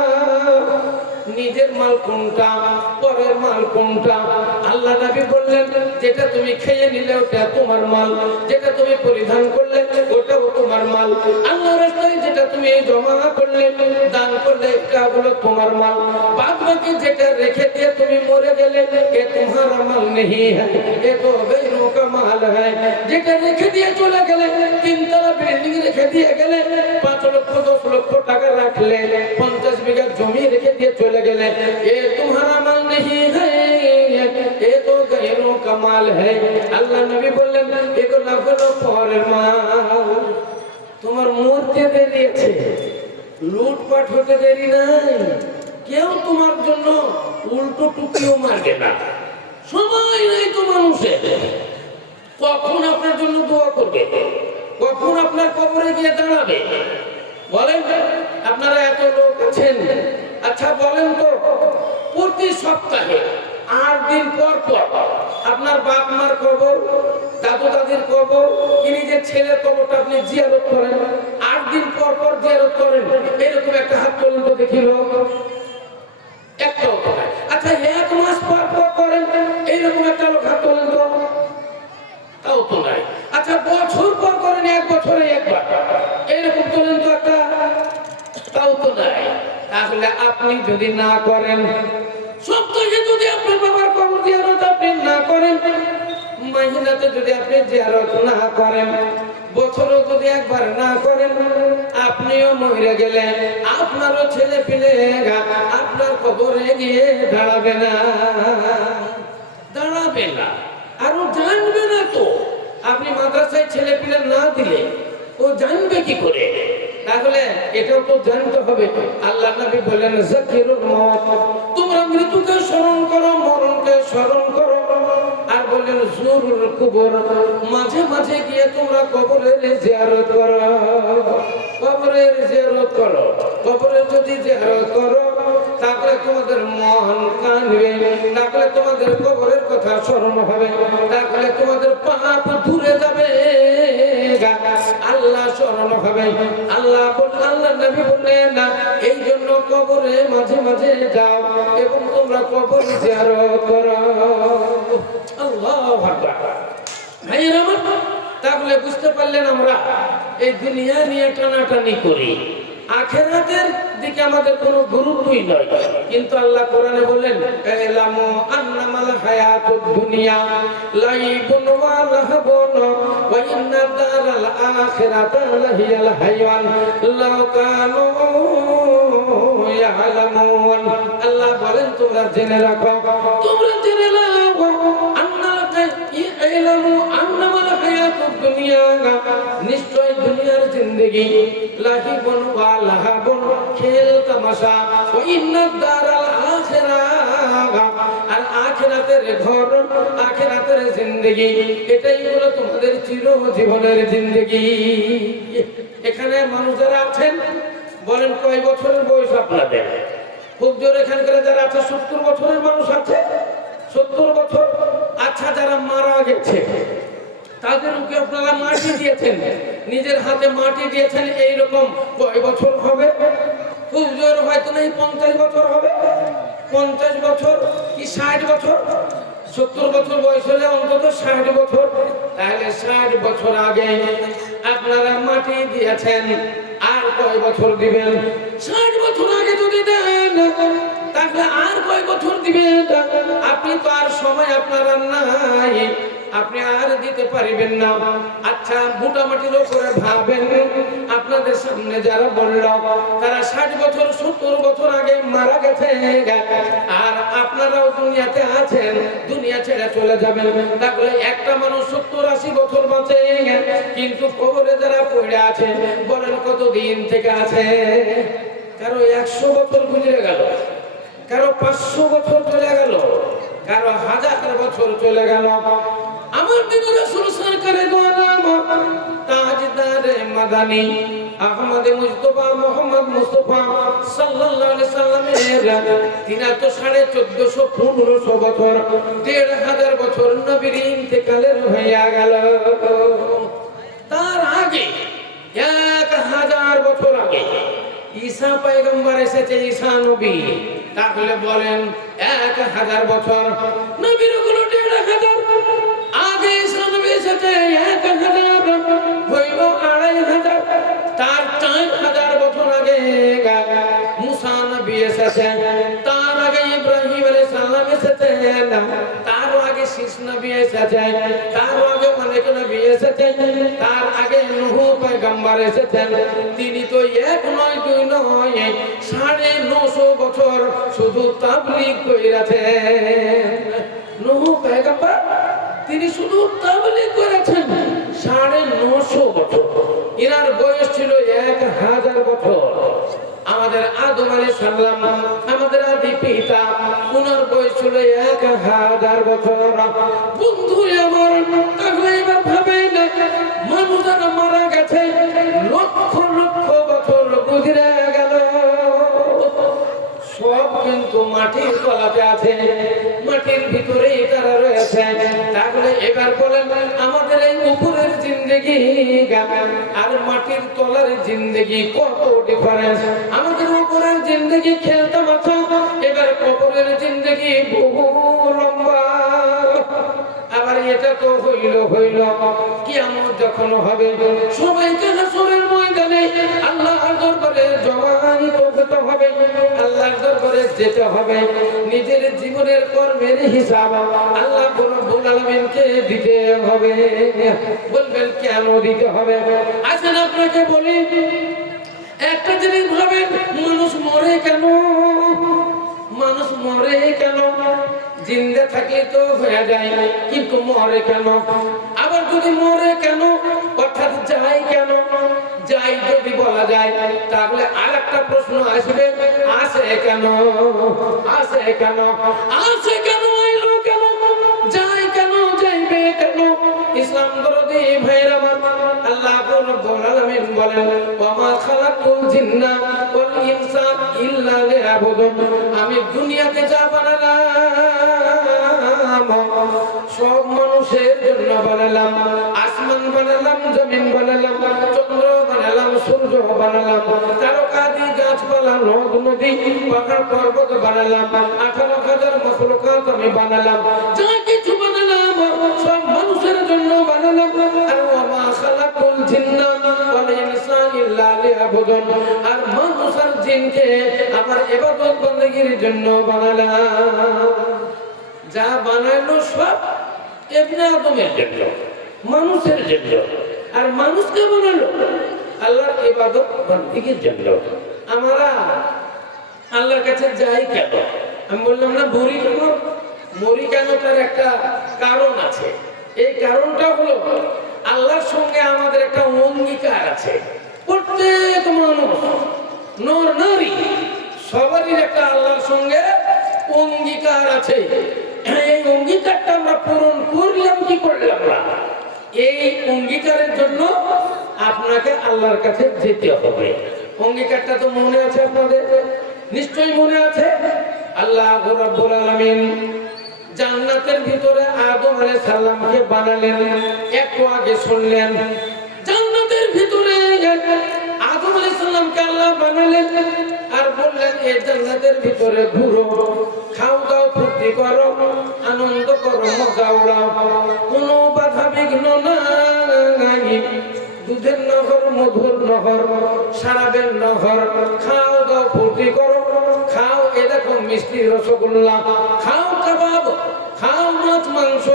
নিজের মাল কোনটা, পরের মাল কোনটা? আল্লাহ নবী বললেন, যেটা তুমি খেয়ে নিলে ওটা তোমার মাল, যেটা তুমি পরিধান করলে ওটাও তোমার মাল, আল্লাহর রাস্তায় যেটা তুমি জমা করলে, দান করলে, এটা হলো তোমার মাল। বাদ বাকি যেটা রেখে দিয়ে তুমি মরে গেলে, এ তোমার মাল নেই হ্যায়, এ তো গैरों का माल है। যেটা রেখে দিয়ে চলে গেলে, 3 তলা বিল্ডিং রেখে দিয়ে গেলে, 5 লক্ষ 10 লক্ষ টাকা রাখলে, 50 বিঘা জমি রেখে দিয়ে চলে গেলে, এ তোমারা মাল নেই হ্যায়, এ তো गैरों का माल है। আল্লাহ নবী বললেন, এগুলো হলো পরের মাল। তোমার মরতে দেরি আছে, লুটপাট হতে দেরি নাই, কেউ তোমার জন্য উল্টো টুকিও মারবে না, সময় নাই তো মানুষের। কখন আপনার জন্য দোয়া করবে, কখন আপনার কবরে গিয়ে দাঁড়াবে? বলেন, আপনারা এত লোক আছেন, আচ্ছা বলেন তো, প্রতি সপ্তাহে 8 দিন পর পর আপনার বাপ মার কবর, দাদু দাদির কবর, কি নিজের ছেলের কবরটা আপনি জিয়ারত করেন? 8 দিন পর পর জিয়ারত করেন, এরকম একটা হাত তুলুন তো দেখি লোক, একটাও তো নাই। আচ্ছা 1 মাস পর পর করেন, এইরকম একটা লোক হাত তোলেন তো, তাও তো নাই। আচ্ছা বছর পর করেন, 1 বছরে একবার, এইরকম তোলেন তো একটা, তাও তো নাই। তাহলে আপনি যদি না করেন, সপ্তাহে যদি আপনার বাবার কবর জিয়ারত আপনি না করেন, মাহিনাতে যদি আপনি জিয়ারত না করেন, বছরে যদি একবার না করেন, আপনিও মরে গেলে আপনারও ছেলে পিলে আপনার কবরে গিয়ে দাঁড়াবে না, দাঁড়াবে না, আর ও জানবে না তো। আপনি মাদ্রাসায় ছেলে পিলে না দিলে ও জানবে কি করে? তাহলে এটাও তো জানতে হবে। আল্লাহ নবী বলেন, যাকিরুল মওত, তোমরা মৃত্যুকে স্মরণ করো, মরণকে স্মরণ করো। আর বলেন, জুরুল কুবুর, মাঝে মাঝে গিয়ে তোমরা কবরের জিয়ারত করো, কবরের জিয়ারত করো। কবরের যদি জিয়ারত করো, তাহলে তোমাদের মন কানবে, তাহলে তোমাদের কবরের কথা স্মরণ হবে, তাহলে তোমাদের পাপ দূরে যাবে, আল্লাহ স্মরণ হবে। আল্লাহ নবী বললেন না, এই জন্য কবরে মাঝে মাঝে যাও এবং তোমরা কবর জিয়ারত করো। আল্লাহু আকবার। ভাইরা আমার, তাহলে বুঝতে পারলেন আমরা এই দুনিয়া নিয়ে টানাটানি করি, আখিরাতের দিকে আমাদের কোনো গুরুত্বই নয়। কিন্তু আল্লাহ কোরআনে বলেন, ইলামু আন্নামাল হায়াতুদ দুনিয়া লাইবুন ওয়া লাহবুন ওয়া ইন্না দারাল আখিরাতা লাহিয়াল হায়াওয়ান লাউ কানু ইয়ালামুন। আল্লাহ বলেন তোমরা জেনে রাখো, তোমরা জেনে রাখো নিশ্চয় দুনিয়ার জিন্দেগি লাহিবুন ওয়া লাহাবুন, খেল তামাশা, ওয়া ইন্নাদ দারাল আখিরাহ, আর আখিরাতের ঘর, আখিরাতের জিন্দেগি, এটাই হলো তোমাদের চিরজীবনের জিন্দেগি। এখানে মানুষ যারা আছেন বলেন কয় বছরের বয়স আপনাদের? খুব জোর এখানকার যারা আছে 70 বছরের মানুষ আছে, 70 বছর। আচ্ছা, যারা মারা গেছে তাদেরকে আপনারা মাটি দিয়েছেন, নিজের হাতে মাটি দিয়েছেন, এইরকম কয় বছর হবে? খুব জোর হয়তো নাই 50 বছর হবে, 50 বছর কি 60 বছর? 70 বছর বয়স হলে অন্তত 60 বছর। তাহলে 60 বছর আগে আপনারা মাটি দিয়েছেন, আর কয় বছর দিবেন? 60 বছর আগে যদি দেন তাহলে আর কয় বছর দিবেন? আপনি তো আর সময় আপনার নাই, আপনি আর দিতে পারবেন না। আচ্ছা, মোটামুটির উপরে ভাবেন, আপনাদের সামনে যারা বলল তারা 60 বছর 70 বছর আগে মারা গেছে, আর আপনারাও দুনিয়াতে আছেন, দুনিয়া ছেড়ে চলে যাবেন। তাহলে একটা মানুষ 70-80 বছর বাঁচে, কিন্তু কবরে যারা পড়ে আছে বলেন কত দিন থেকে আছে? কারো 100 বছর গুজরে গেল, কারো 500 বছর চলে গেল, কারো 1000 বছর চলে গেল। আমার নবী রাসূল সরকারে দো আলম তাজদারে মাদানী আহমদ মুস্তাফা মুহাম্মদ মুস্তাফা সাল্লাল্লাহু আলাইহি সাল্লামের তিনি তো 1450-1500 বছর, 1500 বছর নবীর ইন্তেকালের হইয়া গেল। তার আগে 1000 বছর আগে ঈসা পয়গম্বর এসেছে, ঈসা নবী। তাহলে বলেন 1000 বছর, নবীর গুলো 1500 আগে ঈসা নবী এসেছে, 1000 হইল 2500। তার 4000 বছর আগে মুসা নবী এসেছে, তার আগে ইব্রাহিম আলাইহিস সালাম এসেছেন, তার আগে শীষ নবী এসেছে, তার আগে অনেক নবী এসেছেন, তার আগে নূহ পয়গম্বর এসেছেন। তিনি তো এক নয় দুই নয় 950 বছর শুধু তাবলীগ কইরাছেন। নূহ পয়গম্বর তিনি শুধু তাবলীগ করেছেন 950 বছর, এনার বয়স ছিল 1000 বছর। আমাদের আদম আলাইহিস সালাম, আমাদের আদি পিতা, ওনার বয়স ছিল 1000 বছর। বন্ধু আমার, তাহলে এবার ভাবেন মানুষ যারা মারা গেছে লক্ষ লক্ষ বছর গুজরে গেল, সব কিন্তু মাটির তলাতে আছে, মাটির ভিতরেই তারা রয়েছে। তাহলে এবার বলেন আমাদের এই উপরের জিন্দেগি আর মাটির তলার জিন্দেগি কত ডিফারেন্স? আমাদের উপরের জিন্দেগি খেলতামাশা, এবার কবরের জিন্দেগি বহু লম্বা। আবার এটা তো হইল কিয়ামত যখন হবে সবাইকে হাসরের ময়দানে আল্লাহর দরবারে জমায়েত হতে হবে, আল্লাহর দরবারে যেতে হবে। নিজের জীবনের কর্মের হিসাব আল্লাহ রব্বুল আলামিনকে দিতে হবে। বলবেন কেন দিতে হবে? আসেন আপনাকে বলি, একটা জিনিস ভাবেন, মানুষ মরে কেন? মানুষ মরে কেন? জিন্দা থাকলে তো হয়ে যায়, কিন্তু মরে কেন? আবার যদি মরে কেন, অর্থাৎ যায় কেন? যাই যদি বলা যায় তাহলে আরেকটা প্রশ্ন আসবে, আসে কেন? আসে কেন? আসে কেন? আইলো কেন? যায় কেন? যাইবে কেন? ইসলাম দরদি ভাইরা আমার, আল্লাহ রাব্বুল আলামিন বলেন ওয়া মা খালাকুল জিন্না ওয়াল ইনসা ইল্লা লিয়াবুদুন। আমি দুনিয়াতে যা বানালাম সব মানুষের জন্য বানালাম। আসমান বানালাম, জমিন বানালাম, চন্দ্র বানালাম, সূর্য বানালাম, তারকাদি গাছপালা, নদ নদী, পাহাড় পর্বত বানালাম, 18,000 মাখলুকাত আমি বানালাম। যা কিছু বানালাম সব মানুষের জন্য বানালাম। আর ওয়া মা খালাকুল জিন্না ওয়াল ইনসা ইল্লা লিয়াবুদুন, আর মানুষ আর জিনকে আমার ইবাদত বندگির জন্য বানালাম। যা বানালো সব ইবনে আদমের জন্য, মানুষের জন্য। আর মানুষকে বানালো আল্লাহর ইবাদত বندگির জন্য। আল্লাহর কাছে যাই কেন? আমি বললাম না মরি কেন? মরি কেন তার একটা কারণ আছে। এই কারণটা হলো আল্লাহর সঙ্গে আমাদের একটা অঙ্গীকার আছে। প্রত্যেক মানুষ নর নারী সবারই একটা আল্লাহর সঙ্গে অঙ্গীকার আছে। এই অঙ্গীকারটা আমরা পূরণ করলাম কি করলাম না, এই অঙ্গীকারের জন্য আপনাকে আল্লাহর কাছে যেতে হবে। অঙ্গীকারটা তো মনে আছে আপনাদের, নিশ্চয়ই মনে আছে। আল্লাহ রাব্বুল আলামিন জান্নাতের ভিতরে আদম আলাইহিস সালামকে বানালেন। একটু আগে শুনলেন জান্নাতের ভিতরে আদম আলাইহিস সালামকে আল্লাহ বানালেন আর বললেন এই জান্নাতের ভিতরে ঘুরো, খাও দাও, ফুর্তি করো, আনন্দ করো, মজা উড়াও, কোনো বাধা বিঘ্ন নাই। দুধের নহর, মধুর নহর, শরাবের নহর, খাও দাও, ফুর্তি করো, খাও এরকম মিষ্টি রসগোল্লা, খাও কাবাব, খাও মাছ মাংস,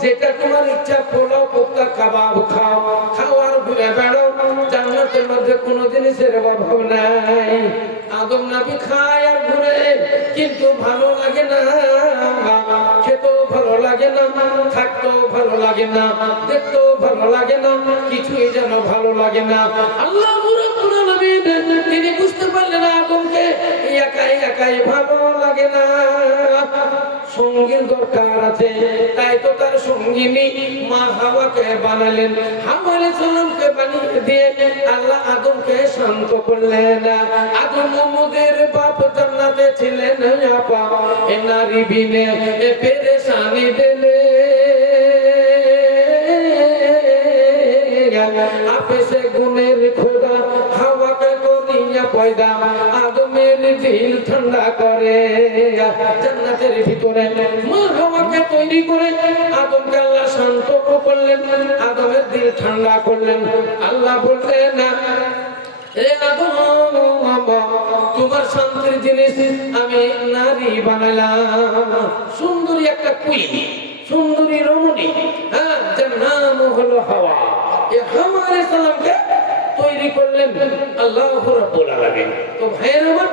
যেটা তোমার ইচ্ছা, পোলাও কোপ্তা কাবাব খাও, খাও আর ঘুরে বেড়াও। জান্নাতের মধ্যে কোনো জিনিসের অভাব নাই। আদম নবী খায় আর ঘুরে, কিন্তু ভালো লাগে না, খেতেও ভালো লাগে না, থাকতেও ভালো লাগে না, দেখতেও ভালো লাগে না, কিছুই যেন ভালো লাগে না। আল্লাহ রাব্বুল আলামিন তিনি বুঝতে পারলেন আদমকে একাই একাই ভালো লাগে না, সঙ্গীর দরকার আছে। তাই তো তার সঙ্গিনী মা হাওয়াকে বানালেন। হাওয়া আলাইহিস সালামকে বানিয়ে দিয়ে আল্লাহ আদমকে শান্ত করলেন। আদম মোদের বাপ জান্নাতে ছিলেন, আপা এ নারী বিনে এ পেরেশানি দিলে, আপে সে গুণের খোদা হাওয়াকে করিয়া পয়দা, আদমের দিল ঠান্ডা করে। জান্নাতের ভিতরে মা হাওয়াকে তৈরি করে আদমকে আল্লাহ শান্ত করলেন, আদমের দিল ঠান্ডা করলেন। আল্লাহ বললেন না রে আদম, তোমার শান্তির জিনিস আমি নারী বানালাম, সুন্দরী একটা কুইন, সুন্দরী রমণী, হ্যাঁ, যার নাম হলো হাওয়া। এই হাওয়া আলাইহিস সালামকে তৈরি করলেন আল্লাহ রাব্বুল আলামিন। তো ভাইয়ের আমার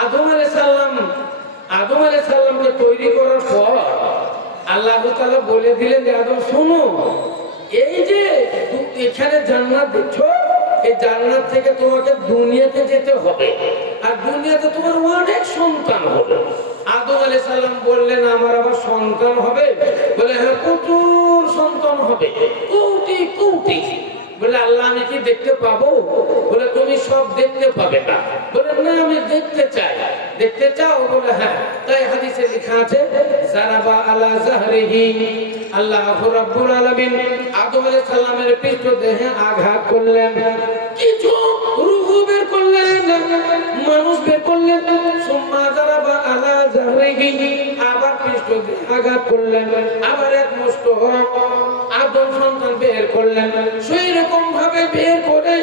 আদম আলাইহিস সালামকে তৈরি করার পর আল্লাহ তাআলা বলে দিলেন যে আদম শোনো, এই যে এখানে জান্নাত দেখছো, এই জান্নাত থেকে তোমাকে দুনিয়াতে যেতে হবে, আর দুনিয়াতে তোমার অনেক সন্তান হবে। আদম আলাইহিস সালাম বললেন আমার আবার সন্তান হবে? বলে হ্যাঁ, প্রচুর সন্তান হবে, কোটি কোটি। বলে আল্লাহ আমি কি দেখতে পাবো? বলে তুমি সব দেখতে পাবে না। বলে না আমি দেখতে চাই। দেখতে চাও? বলে হ্যাঁ। তাই হাদিসে লেখা আছে জারাবা আলা জাহরিহি, আল্লাহ রাব্বুল আলামিন আদম আলাইহিস সালামের পৃষ্ঠদেহে আঘাত করলেন, কিছু রূহ বের করলেন, মানুষ বের করলেন। সুম্মা জারাবা আলা জাহরিহি, আবার পৃষ্ঠদেহে আঘাত করলেন, আবার এক মুষ্ট আদম সন্তান বের করলেন। সেই রকম ভাবে বের করে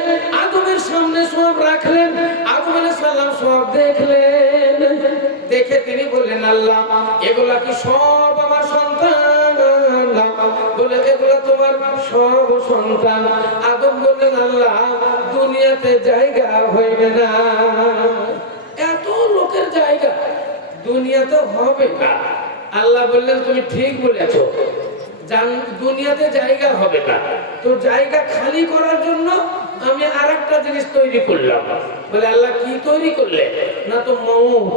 আদমের সামনে সব রাখলেন। আদম আলাইহিস সালাম সব দেখলেন, দেখে তিনি বললেন আল্লাহ এগুলা কি সব আমার সন্তান? বলে এগুলা তোমার সব সন্তান। আদম বললেন আল্লাহ দুনিয়াতে জায়গা হইবে না, এত লোকের জায়গা দুনিয়াতে হবে না। আল্লাহ বললেন তুমি ঠিক বলেছো, দুনিয়াতে জায়গা হবে না, তো জায়গা খালি করার জন্য আমি আরেকটা জিনিস তৈরি করলাম। বলে আল্লাহ কি তৈরি করলে? না তো মউত,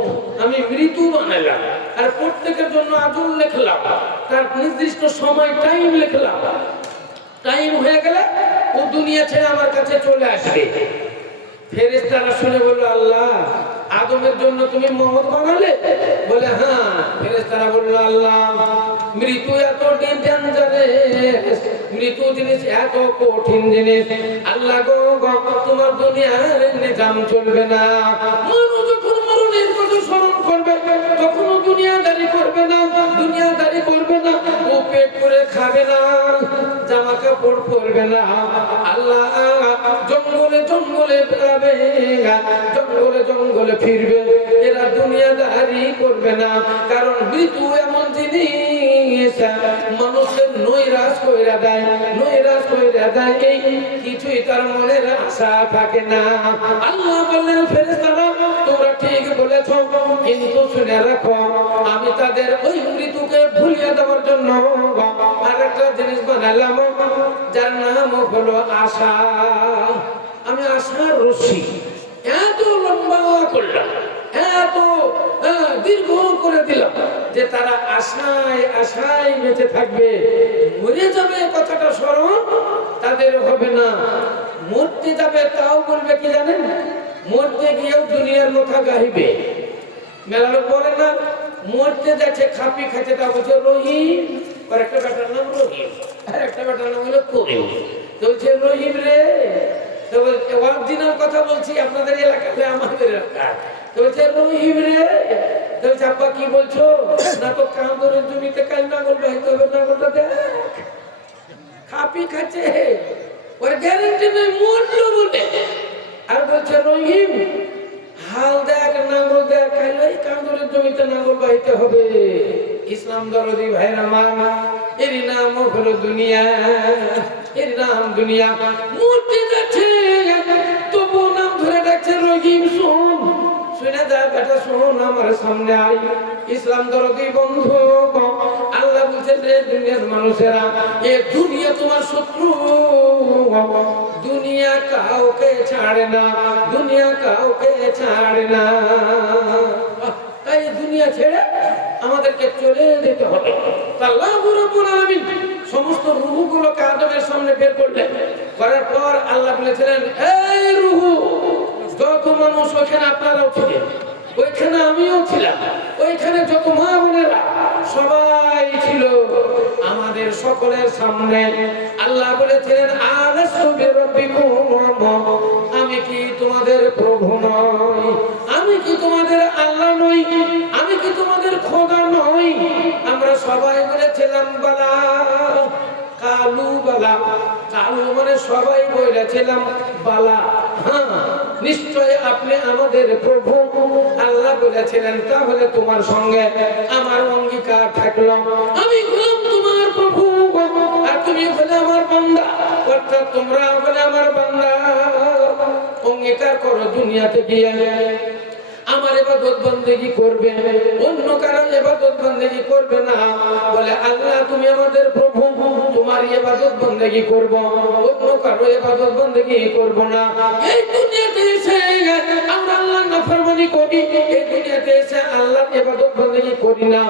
আমি মৃত্যু বানালাম, আর প্রত্যেকের জন্য আজল লিখলাম, তার নির্দিষ্ট সময় টাইম লিখলাম। টাইম হয়ে গেলে ও দুনিয়া ছেড়ে আমার কাছে চলে আসবে। ফেরেশতারা শুনে বলল আল্লাহ আদমের জন্য তুমি মউত বানালে? বলে হ্যাঁ। ফেরেশতারা বলল আল্লাহ মৃত্যু এত ডেঞ্জারাস, মৃত্যু জিনিস এত কঠিন জিনিস, আল্লাহ গো তোমার দুনিয়ার নিজাম চলবে না। মানুষ যখন মরণের কথা স্মরণ করবে তখনও দুনিয়াদারি করবে না, দুনিয়াদারি করবে না, ও পেট করে খাবে না, জামা কাপড় পরবে না। আল্লাহ জঙ্গলে জঙ্গলে বেড়াবে, জঙ্গলে জঙ্গলে ফিরবে, এরা দুনিয়াদারি করবে না। কারণ মৃত্যু এমন জিনিস মানুষের নৈরাশ কইরা দেয়, নৈরাশ কইরা দেয়, এই কিছুই তার মনের আশা থাকে না। আল্লাহ বললেন ফেরেশতারা তোমরা ঠিক বলে করছো, কিন্তু শুনে রাখো আমি তাদের ওই মৃত্যুকে ভুলিয়ে দেওয়ার জন্য আর একটা জিনিস বানালাম, যার নাম হলো আশা। আমি আশার রশ্মি এত লম্বা করলাম, এত দীর্ঘ করে দিলাম যে তারা আশায় আশায় বেঁচে থাকবে। মরে যাবে কথাটা স্মরণ তাদের হবে না, মরতে যাবে তাও বলবে কি জানেন, মরতে গিয়েও দুনিয়ার কথা গাইবে। মেলা লোক বলে না, মরতে যাচ্ছে খাপি খাচ্ছে, তা বলছে রহিম, আর একটা বেটার নাম রহিম, আর একটা বেটার নাম হলো করিম। তো বলছে রহিম রে, তো বলছে অরিজিনাল কথা বলছি, আপনাদের এলাকাতে আমাদের এলাকা। তো বলছে রহিম রে, তো বলছে আব্বা কি বলছো, না তো কাঁদরের জমিতে কাল নাঙ্গল বাহিতে হবে, নাঙ্গলটা দেখ খাপি খাচ্ছে, ওর গ্যারেন্টি নেই মরলো বলে। আর বলছে রহিম হাল দেখ, নাঙ্গল দেখ, কাল ওই কাঁদরের জমিতে নাঙ্গল বাহিতে হবে। ইসলাম দরদি ভাইরা মা, এর নাম হলো দুনিয়া, এর নাম দুনিয়া। মরতে যাচ্ছে তবু নাম ধরে ডাকছে রহিম, শোন শুনে যা বেটা, শোন আমার সামনে আয়। ইসলাম দরদি বন্ধু, আল্লাহ বলছেন রে দুনিয়ার মানুষেরা, এ দুনিয়া তোমার শত্রু, দুনিয়া কাউকে ছাড়ে না, দুনিয়া কাউকে ছাড়ে না। তাই দুনিয়া ছেড়ে আমাদেরকে চলে যেতে হবে। আল্লাহ রাব্বুল আলামিন সমস্ত রূহগুলোকে আদমের সামনে বের করলেন, করার পর আল্লাহ বলেছিলেন, এই রূহ যত মানুষ ওখানে আপনারাও ছিলেন, ওইখানে আমিও ছিলাম, ওইখানে যত মা বোনেরা সবাই ছিল, আমাদের সকলের সামনে আল্লাহ বলেছিলেন, আলাস্তু বিরাব্বিকুম, আমি কি তোমাদের প্রভু নই, আমি কি তোমাদের আল্লাহ নই, আমি কি তোমাদের খোদা নই? আমরা সবাই বলেছিলাম বালা, কালু বালা, কালু মানে সবাই বলেছিলাম বালা, হ্যাঁ নিশ্চয় আপনি আমাদের প্রভু। আল্লাহ বলেছিলেন, তাহলে তোমার সঙ্গে আমার অঙ্গীকার থাকলো, আমি হলাম তোমার প্রভু আর তুমি হলে আমার বান্দা, অর্থাৎ তোমরা হলে আমার বান্দা। অঙ্গীকার করো দুনিয়াতে গিয়ে আমার ইবাদত বন্দেগী করবে, অন্য কারো ইবাদত বন্দেগী করবে না। বলে আল্লাহ তুমি আমাদের প্রভু, তোমার ইবাদত বন্দেগী করব, অন্য কারো ইবাদত বন্দেগী করব না। এই দুনিয়াতে এসে আমরা আল্লাহর নাফরমানি করি, এই দুনিয়াতে এসে আল্লাহর ইবাদত বন্দেগী করি না।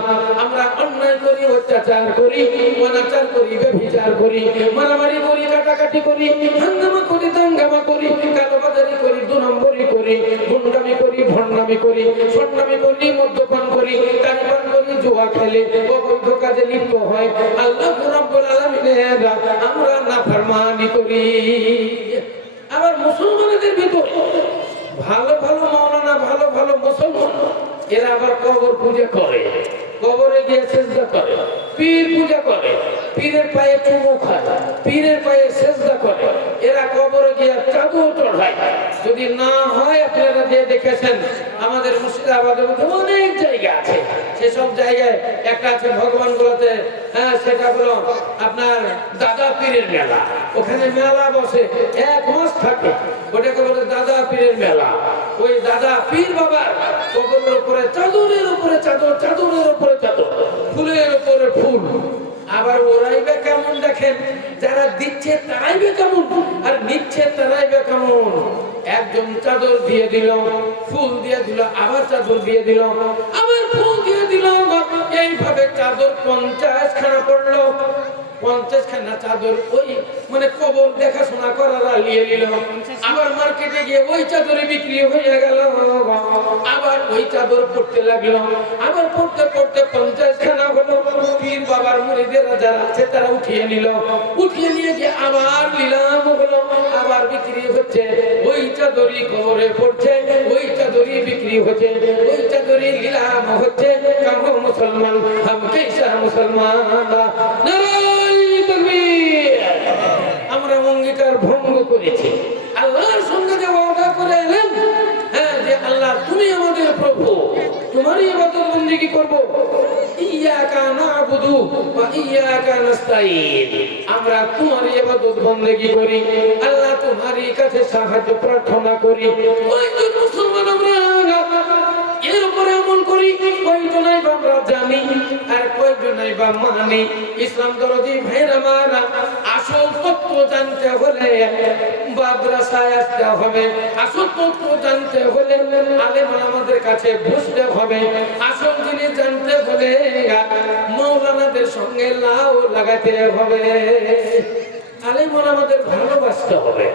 আমরা অন্যায় করি, অত্যাচার করি, অনাচার করি, ব্যভিচার করি, মারামারি করি, কাটাকাটি করি, হাঙ্গামা করি, দাঙ্গামা করি, কালোবাজারি করি, দু নম্বরি করি, গুন্ডামি করি, ভণ্ডামি করি, সন্ন্যামি করি, মদ্যপান করি, কারিপান করি, জুয়া খেলি, অবৈধ কাজে লিপ্ত হয়। আল্লাহ রাব্বুল আলামিনের আমরা নাফরমানি করি। আবার মুসলমানদের ভিতরে ভালো ভালো মাওলানা, ভালো ভালো মুসলমান, এরা আবার কবর পূজা করে, কবরে গিয়ে সেজদা করে, পীর পূজা করে, পীরের পায়ে চুমু খায়, পীরের পায়ে সেজদা করে, এরা কবরে গিয়ে চাদর চড়ায়। যদি না হয় আপনারা দিয়ে দেখেছেন আমাদের মুর্শিদাবাদের মধ্যে অনেক জায়গা আছে, সেসব জায়গায় একটা আছে ভগবানগুলোতে, হ্যাঁ সেটা হলো আপনার দাদা পীরের মেলা, ওখানে মেলা বসে 1 মাস থাকে, ওটাকে বলে দাদা পীরের মেলা। ওই দাদা পীর বাবার কবরের উপরে চাদরের উপরে চাদর, চাদরের উপরে চাদর, ফুলের উপরে ফুল। আবার ওরাইবে কেমন দেখেন, যারা দিচ্ছে তারাইবে কেমন আর নিচ্ছে তারাইবে কেমন। একজন চাদর দিয়ে দিল, ফুল দিয়ে দিল, আবার চাদর দিয়ে দিল, আবার ফুল দিয়ে দিল, এইভাবে চাদর 50 খানা পড়লো। 50 খানা চাদর ওই মানে কবর দেখাশোনা করারা নিয়ে নিল। আবার মার্কেটে গিয়ে ওই চাদরে বিক্রি হয়ে গেল, আবার ওই চাদর পড়তে লাগলো, আবার পড়তে পড়তে 50 খানা হলো। পীর বাবার মুরিদেরা যারা আছে তারা উঠিয়ে নিল, উঠিয়ে নিয়ে গিয়ে আবার নিলাম হলো, আবার বিক্রি হচ্ছে। ওই চাদরই কবরে পড়ছে, ওই চাদরই বিক্রি হচ্ছে, ওই চাদরই নিলাম হচ্ছে। কামো মুসলমান হাম কেসা মুসলমান, আমরা অঙ্গীকার ভঙ্গ করেছি, আল্লাহর সঙ্গে যে ওয়াদা করে এলেন, হ্যাঁ যে আল্লাহ তুমি আমাদের প্রভু, তোমারই ইবাদত বন্দেগী করব। ইয়াকা না'বুদু ওয়া ইয়াকা নাস্তাঈন, আমরা তোমারই ইবাদত বন্দেগী করি, আল্লাহ তোমারই কাছে সাহায্য প্রার্থনা করি। ওই মুসলমান আমরা এর নাই বা মানি। ইসলাম দরদি ভাইরা মারা, আসল তত্ত্ব জানতে হলে মাদ্রাসায় আসতে হবে। আসল তত্ত্ব জানতে হলে আলেম ওলামাদের কাছে বসতে হবে। আসল জিনিস জানতে হলে মাওলানাদের সঙ্গে লাউ লাগাতে হবে। আলেম ওলামাদের ভালোবাসতে হবে,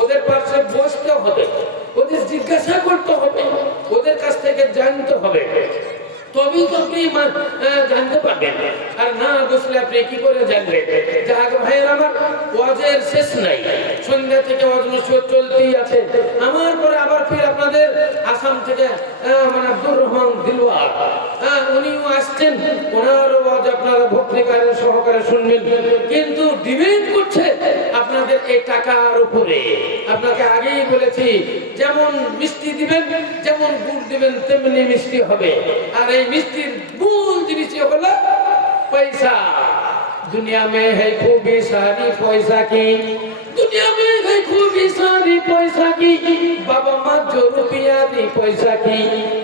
ওদের পাশে বসতে হবে, ওদের জিজ্ঞাসা করতে হবে, ওদের কাছ থেকে জানতে হবে, তবেই তো আপনি জানতে পারবেন। আর না বসলে আপনি কি করে জানবেন? যাক ভাইয়ের আমার, ওয়াজের শেষ নাই, সন্ধ্যা থেকে ওয়াজ নসিহত চলতেই আছে। আমার পরে আবার ফির আপনাদের আসাম থেকে মানে আব্দুর রহমান দিলওয়ার, উনিও আসছেন, ওনার ওয়াজ আপনারা ভক্তিকারের সহকারে শুনবেন। কিন্তু ডিমান্ড করছে আপনাদের এই টাকার উপরে। আপনাকে আগেই বলেছি, যেমন মিষ্টি দিবেন, যেমন গুড় দিবেন, তেমনি মিষ্টি হবে। আর এই মিষ্টির মূল জিনিসই হলো পয়সা। दुनिया में है खूबी सारी पैसा की, दुनिया में है खूबी सारी पैसा की, बाबा माँ जो रुपया दी पैसा की,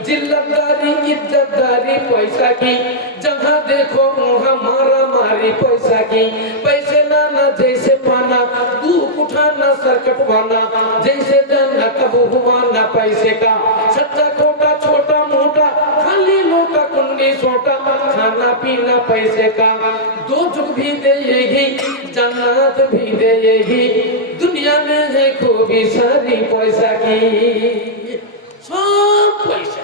जिल्लतदारी इज्जतदारी पैसा की, जहाँ देखो हमारा मारी पैसा की। पैसे लाना जैसे पाना, दूध उठाना सर कटवाना, जैसे जाना कब हुआ ना पैसे का। सच्चा खोटा छोटा मोटा, खाली लोटा कुंडी सोटा, खाना पीना पैसे का। दो जुग भी देगी, जन्नत भी देगी, दुनिया में है खूबी सारी पैसा की। सब पैसा,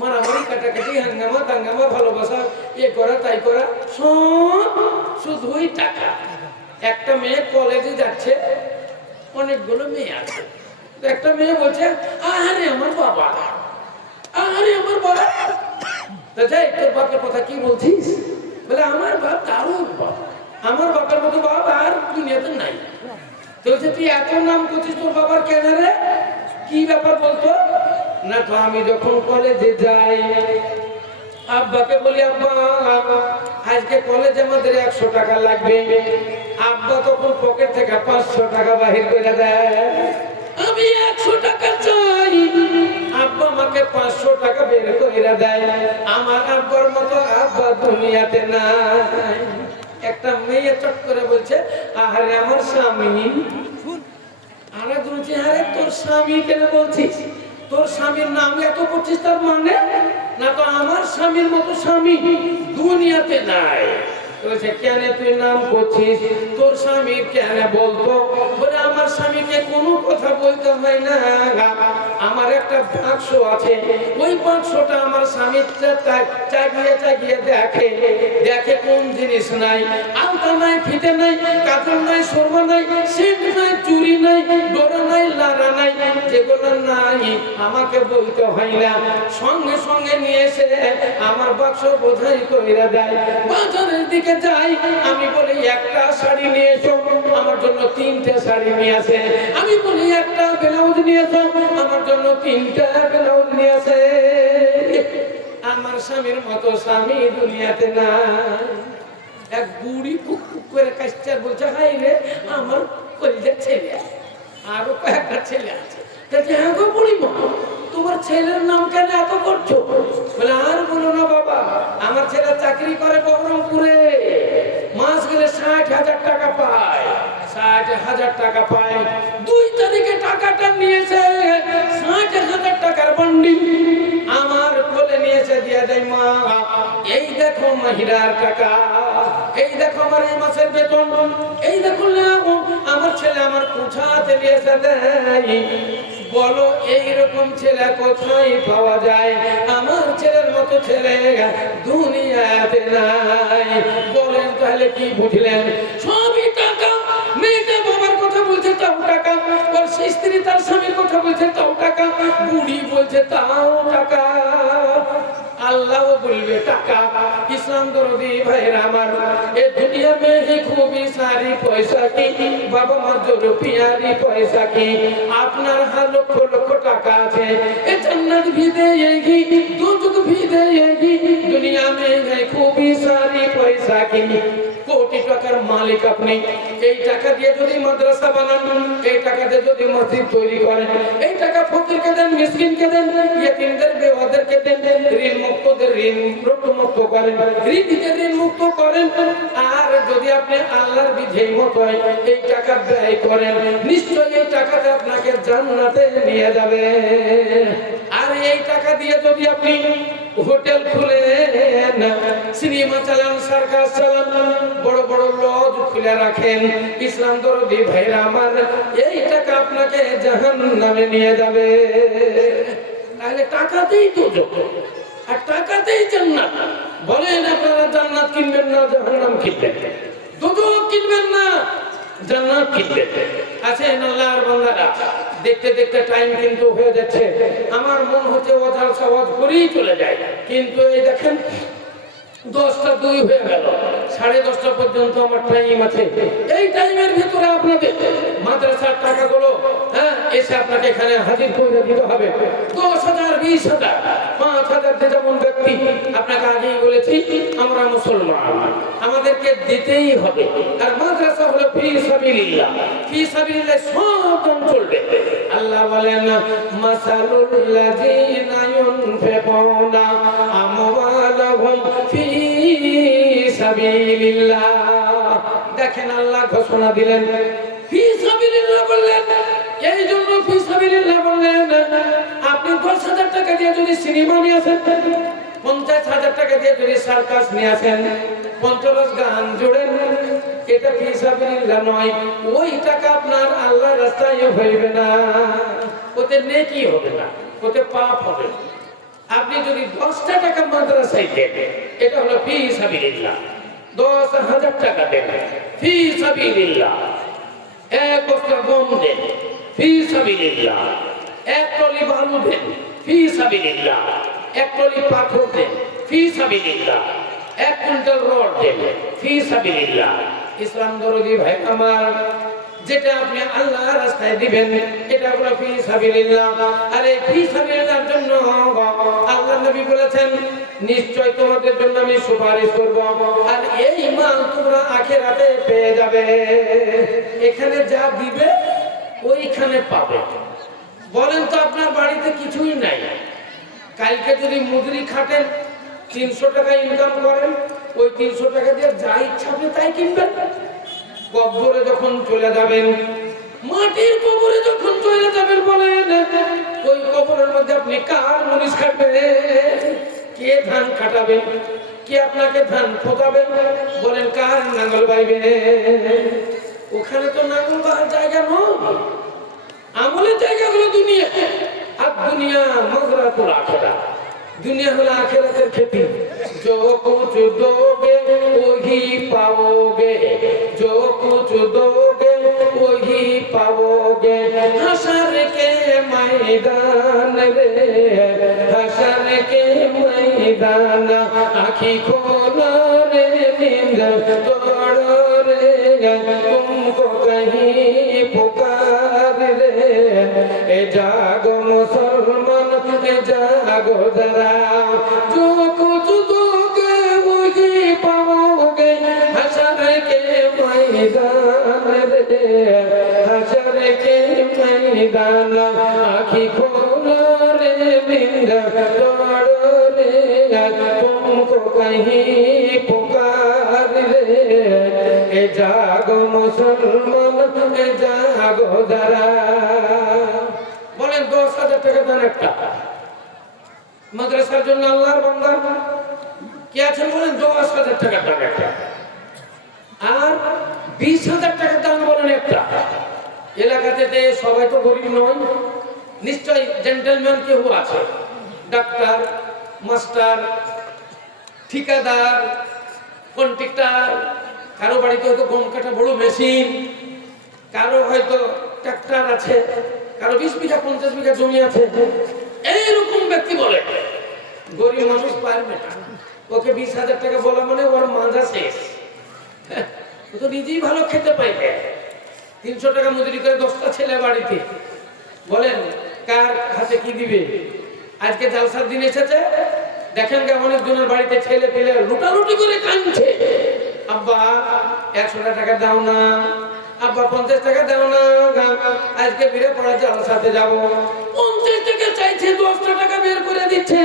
মারামারি কাটাকাটি হাঙ্গামা দাঙ্গামা ভালোবাসা এ করা তাই করা, সব শুধুই টাকা। একটা মেয়ে কলেজে যাচ্ছে, অনেকগুলো মেয়ে আছে। একটা মেয়ে বলছে, আরে আমার বাবা, আরে আমার বাবা। তোর বাপের কথা কি বলছিস? বলে আমার বাপ দারুণ বাপ, আমার বাপের মতো বাপ আর দুনিয়াতে নাই। তো বলছে, তুই এত নাম করছিস তোর বাবার কেন রে? কি ব্যাপার বলতো? না তো আমি যখন কলেজে যাই, আব্বাকে বলি, আব্বা আজকে কলেজে আমাদের 100 টাকা লাগবে। আব্বা তখন পকেট থেকে 500 টাকা বাহির করে দেয়। আমি 100 টাকা চাই, আব্বা আমাকে 500 টাকা বের করে দেয়। আমার আব্বার মতো আব্বা দুনিয়াতে নাই। একটা মেয়ে চট করে বলছে, আরে আমার স্বামী। আরে বলছি, আরে তোর স্বামী কেন বলছিস? তোর স্বামীর নাম এত করছিস, তার মানে না তো আমার স্বামীর মতো স্বামী দুনিয়াতে নাই। বলছে, কেন তুই নাম করছিস? তোর স্বামী কেন বলতো? বলে, আমার স্বামীকে কোনো কথা বলতে হয় না, আমার একটা বাক্স আছে, ওই বাক্সটা আমার স্বামী চাগিয়ে চাগিয়ে দেখে, দেখে কোন জিনিস নাই, আলতা নাই, ফিতে নাই, কাজল নাই, শর্মা নাই, সেন্ট নাই, চুরি নাই, ডোরা নাই, লারা নাই, যেগুলো নাই আমাকে বলতে হয় না, সঙ্গে সঙ্গে নিয়ে এসে আমার বাক্স বোঝাই কইরা দেয়। বাজারের দিকে যাই, আমি বলি একটা শাড়ি নিয়ে এসো, আমার জন্য 3টে শাড়ি নিয়ে আসে। আমি বলি একটা ব্লাউজ নিয়ে এসো, আমার জন্য 3টা ব্লাউজ নিয়ে আসে। আমার স্বামীর মতো স্বামী দুনিয়াতে না। এক বুড়ি কুক করে কাশছে, বলছে, হাই রে আমার কলিজার ছেলে, আরো কয়েকটা ছেলে আছে। হ্যাঁ গো বুড়ি মা, তোমার ছেলের নাম কেন এত করছো? বলে, আর বলো না বাবা, আমার ছেলে চাকরি করে বহরমপুরে, মাস গেলে 60,000 টাকা পায়, 60,000 টাকা পায়। 2 তারিখে টাকাটা নিয়েছে, 60,000 টাকার বান্ডিল আমার কোলে নিয়েছে, দিয়ে দেয়, মা এই দেখো মহিলার টাকা, এই দেখো আমার এই মাসের বেতন, এই দেখো আমার ছেলে আমার কোঠাতে নিয়েছে দেয়। বলো এইরকম ছেলে কোথায় পাওয়া যায়? আমার ছেলের মতো ছেলে দুনিয়াতে নাই। বলেন তাহলে কি বুঝলেন? সবই টাকা। মেয়েটা বাবার কথা বলছে, তাও টাকা। সেই স্ত্রী তার স্বামীর কথা বলছে, তাও টাকা। বুড়ি বলছে, তাও টাকা। আল্লাহ বলবে টাকা। ইসলাম দরদি ভাইরা আমার, এ দুনিয়া মে হি খুবই সারি পয়সা কি, বাবা মা जो रुपयारी पैसा की। আপনার হাত লক্ষ লক্ষ টাকা আছে, এ জান্নাত भी देगी, दोजख भी देगी, दुनिया में है खूबी सारी पैसा की। কোটি টাকার মালিক মালিক আপনি। এই টাকা দিয়ে যদি মাদ্রাসা বানান, এই টাকা দিয়ে যদি মসজিদ তৈরি করেন, এই টাকা ফকিরকে দেন, মিসকিনকে দেন, ইয়েতিমদের বেওয়াদেরকে দেন, ঋণ মুক্তদের ঋণ মুক্ত করেন, ঋণীদের ঋণ মুক্ত করেন। আর যদি আপনি আল্লাহর বিধেয় মতো এই টাকা ব্যয় করেন, নিশ্চয়ই এই টাকাটা আপনাকে জান্নাতে নিয়ে যাবে। আর এই টাকা দিয়ে যদি আপনি হোটেল খুলেন, সিনেমা চালান, সার্কাস চালান, বড় বড় লজ খুলে রাখেন, ইসলাম দরদি ভাইরা আমার, এই টাকা আপনাকে জাহান্নামে নিয়ে যাবে। তাহলে টাকাতেই তো যোগ, আর টাকাতেই জান্নাত। বলেন আপনারা জান্নাত কিনবেন না জাহান্নাম কিনবেন? দুদক কিনবেন না জান্নাত কিনবেন? আছেন আল্লাহর বান্দারা, দেখতে দেখতে টাইম কিন্তু হয়ে যাচ্ছে। আমার মন হচ্ছে ওয়াজ সাওয়াজ করেই চলে যায়, কিন্তু এই দেখেন 10টা 2 হয়ে গেল, 10:30 পর্যন্ত আমার টাইম আছে। এই টাইমের ভিতরে আপনাদের মাদ্রাসার টাকাগুলো এসে আপনাকে এখানে হাজির করে দিতে হবে। 10,000, 20,000, 5,000 যেমন ব্যক্তি, আপনাকে আগেই বলেছি আমরা মুসলমান, আমাদেরকে দিতেই হবে। আর মাদ্রাসা হলো ফি সাবিলিল্লাহ, ফি সাবিলিল্লাহ সব চলবে। আল্লাহ বলেন মাসালুল লাযিনা ইউনফিকুনা আমওয়ালাহুম ফি সাবিলিল্লাহ। দেখেন আল্লাহ ঘোষণা দিলেন ফি সাবিলিল্লাহ বললেন, এই জন্য ফি সাবিলিল্লাহ বললেন। আপনি 10,000 টাকা দিয়ে যদি সিনেমা নিয়ে আসেন, 50,000 টাকা দিয়ে যদি সার্কাস নিয়ে আসেন, 50 গান জোড়েন, এটা ফি সাবিলিল্লাহ নয়। ওই টাকা আপনার আল্লাহর রাস্তায় হইবে না, ওতে নেকি হবে না, ওতে পাপ হবে। আপনি যদি 10টা টাকা মাদ্রাসায় দেন, এটা হলো ফি সাবিলিল্লাহ। 10,000 টাকা দেন ফি সাবিলিল্লাহ, 1 বস্তা গম দেন ফি সাবিলিল্লাহ, 1 টলি বালু দেন ফি সাবিলিল্লাহ, 1 টলি পাথর দেন ফি সাবিলিল্লাহ, 1 কুইন্টাল রড দেন ফি সাবিলিল্লাহ। ইসলাম দরদি ভাই আমার, যেটা আপনি আল্লাহর রাস্তায় দিবেন এটা হলো ফি সাবিলিল্লাহ। আর এই ফি সাবিলিল্লাহর জন্য আল্লাহ নবী বলেছেন নিশ্চয় তোমাদের জন্য আমি সুপারিশ করব, আর এই মাল তোমরা আখিরাতে পেয়ে যাবে। এখানে যা দিবে ওইখানে পাবে। বলেন তো আপনার বাড়িতে কিছুই নাই, কালকে যদি মজুরি খাটেন, 300 টাকা ইনকাম করেন, ওই 300 টাকা দিয়ে যা ইচ্ছা আপনি তাই কিনবেন। কবরে যখন চলে যাবেন, মাটির কবরে যখন চলে যাবেন, বলেন ওই কবরের মধ্যে আপনি কার মুনিশ খাটবেন? কে ধান খাটাবে? কে আপনাকে ধান ফোটাবে? বলেন কার নাঙ্গল বাইবে? ওখানে তো নাঙ্গল বাহার জায়গা নয়, আমলের জায়গা হলো দুনিয়া। আর দুনিয়া মজরাতুল আখিরাত, दुनिया हल आखिरत खेती जो कुछ दोगे वही पाओगे, जो कुछ दोगे वही पाओगे। हशर के मैदान रे, हशर के मैदान, आँखी खोलो रे नींद तोड़ो रे, तुमको कहीं पुकार रे। ए जागो मुसलमान ए जागो जरा, जो कुछ दोगे वही पाओगे। हशर के मैदान रे, हशर के मैदान, आँखी खोलो रे नींद तोड़ो रे, तुमको कहीं पुकार रे। ए जागो मुसलमान ए जागो जरा। বলেন 10,000 টাকা দান একটা মাদ্রাসার জন্য আল্লাহর বান্দা কে আছেন? বলেন 10,000 টাকা দান একটা। আর 20,000 টাকা দান বলেন একটা। এলাকাতে সবাই তো গরিব নয়, নিশ্চয় জেন্টলম্যান কেউ আছে, ডাক্তার, মাস্টার, ঠিকাদার, কন্ট্রাক্টর, কারো বাড়িতে হয়তো গম কাটা বড় মেশিন, কারো হয়তো ট্রাক্টর আছে, কারো 20 বিঘা 50 বিঘা জমি আছে। এইরকম ব্যক্তি বলে গরিব মানুষ পারবে না, ওকে 20,000 টাকা বলা মানে ওর মাজা শেষ। ও তো নিজেই ভালো খেতে পাইবে। 300 টাকা মজুরি করে 10টা ছেলে বাড়িতে, বলেন কার হাতে কি দিবে? আজকে জালসার দিন এসেছে, দেখেন অনেক জনের বাড়িতে ছেলে পেলে লুটালুটি করে কাঁদছে। আব্বা 100 টাকা দাও না, আব্বা 50 টাকা দাও না, আজকে বিরে পড়া যাওয়ার সাথে যাবো। 50 টাকা চাইছে, 10 টাকা বের করে দিচ্ছে।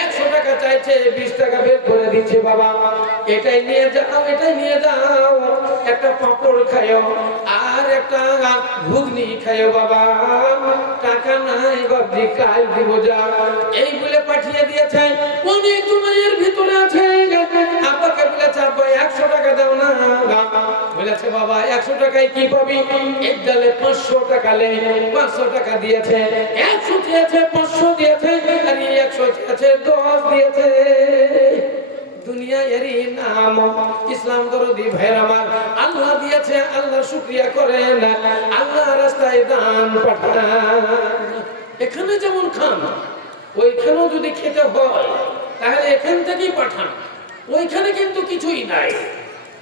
100 টাকা চাইছে, 20 টাকা বের করে দিচ্ছে। বাবা এটাই নিয়ে যাও, এটাই নিয়ে যাও, একটা পাঁপড় খায়ো আর একটা ঘুগনি খায়ো। বাবা টাকা নাই বাবজি, কাল দিব যা। এই বলে পাঠিয়ে দিয়েছে। অনেক জনের ভিতরে আছে, আব্বাকে বলেছে আব্বা 100 টাকা দাও না, বলেছে বাবা 100 টাকায় কি পাবি? এক ডালে 500 টাকা লে, 500 টাকা দিয়েছে। 100 দিয়েছে, 500 দিয়েছে, আর 100 দিয়েছে, 10 দিয়েছে। দুনিয়া এরই নাম ইসলাম দরদি ভাইয়ের আমার। আল্লাহ দিয়েছে, আল্লাহ শুকরিয়া করেন, আল্লাহ রাস্তায় দান পাঠান। এখানে যেমন খান, ওইখানেও যদি খেতে হয় তাহলে এখান থেকেই পাঠান। ওইখানে কিন্তু কিছুই নাই,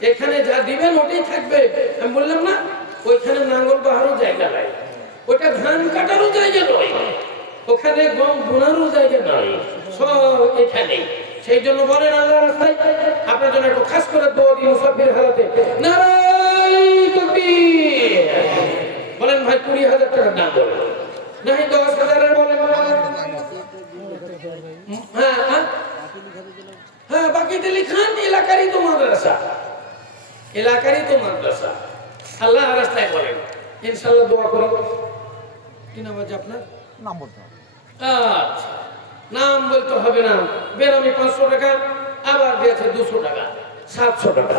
এখানে যা দিবেন ওটাই থাকবে। আমি বললাম না, ওইখানে নাঙ্গল বাহারও জায়গা নাই, ওটা ধান কাটারও জায়গা নয়, ওখানে গম বোনারও জায়গা নয়, সব এখানে। সেই জন্য বলেন আল্লাহ রাস্তায় আপনার জন্য একটু খাস করে দোয়া দিন মুসাফির হালাতে। নারায়ে তাকবীর বলেন ভাই। 20,000 টাকা দাম বলেন, নাই 10,000 বলেন। হ্যাঁ হ্যাঁ, বাকি দিলি খান, এলাকারই তো মাদ্রাসা, এলাকারই তো মাদ্রাসা। আল্লাহ রাস্তায় বলেন ইনশাআল্লাহ দোয়া করো। কি নাম আছে আপনার? নাম বলতে হবে। আচ্ছা, নাম বলতে হবে না। বেনামি 500 টাকা, আবার দিয়েছে 200 টাকা, 700 টাকা।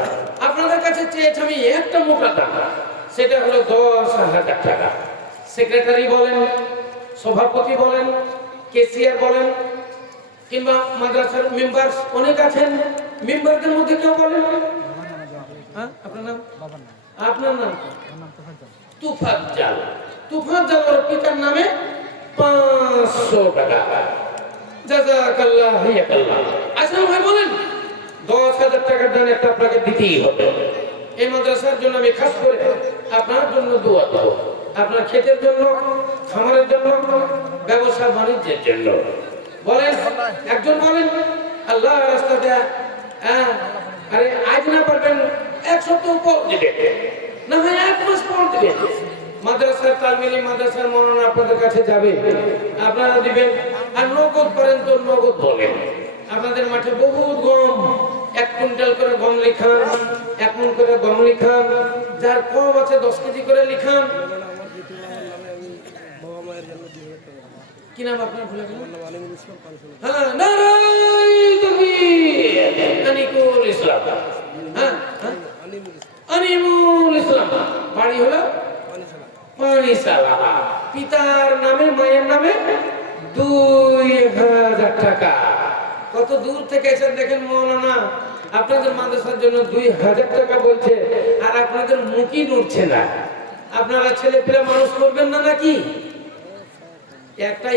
আপনাদের কাছে চেয়েছি আমি একটা মোটা টাকা, সেটা হলো 10,000 টাকা। সেক্রেটারি বলেন, সভাপতি বলেন, কেসিয়ার বলেন, কিংবা মাদ্রাসার মেম্বার অনেক আছেন। মেম্বারদের মধ্যে কেউ বলেন? হ্যাঁ, আপনার নাম? আপনার নাম? তুফাজ্জাল। তুফাজ্জাল ওর পিতার নামে 500 টাকা। জাযাকাল্লাহ হিয়াকাল্লাহ। আসলে ভাই বলেন 10,000 টাকার দান একটা আপনাকে দিতেই হবে। এই মাদ্রাসার জন্য আমি খাস করে আপনার জন্য দোয়া করব, আপনার ক্ষেতের জন্য, খামারের জন্য, ব্যবসা বাণিজ্যের জন্য। বলেন একজন বলেন আল্লাহ রাস্তাতে। হ্যাঁ, আরে আজ না পারবেন 1 সপ্তাহ পর দিবেন, না হয় 1 মাস পর দিবেন। মাদ্রাসার তালমিলি, মাদ্রাসার মনোনয়ন আপনাদের কাছে যাবে, আপনারা দিবেন। আর নগদ পারেন তো নগদ বলেন। আপনাদের মাঠে বহুত গম, 1 কুইন্টাল করে গম লিখান, 1 মণ করে গম লিখান, যার কম আছে 10 কেজি করে লিখান। কি নাম আপনার? ভুলে গেলাম। হ্যাঁ, নারায়ে তাকবীর। আনিকুল ইসলাম। হ্যাঁ, আনিমুল ইসলাম। বাড়ি হলো পানিসালা। পিতার নামে, মায়ের নামে 2,000 টাকা। কত দূর থেকে এসে দেখেন মৌলানা আপনাদের মাদ্রাসার জন্য 2,000 টাকা বলছে, আর আপনাদের মুখই নড়ছে না। আপনারা ছেলে পেলে মানুষ করবেন না নাকি? একটা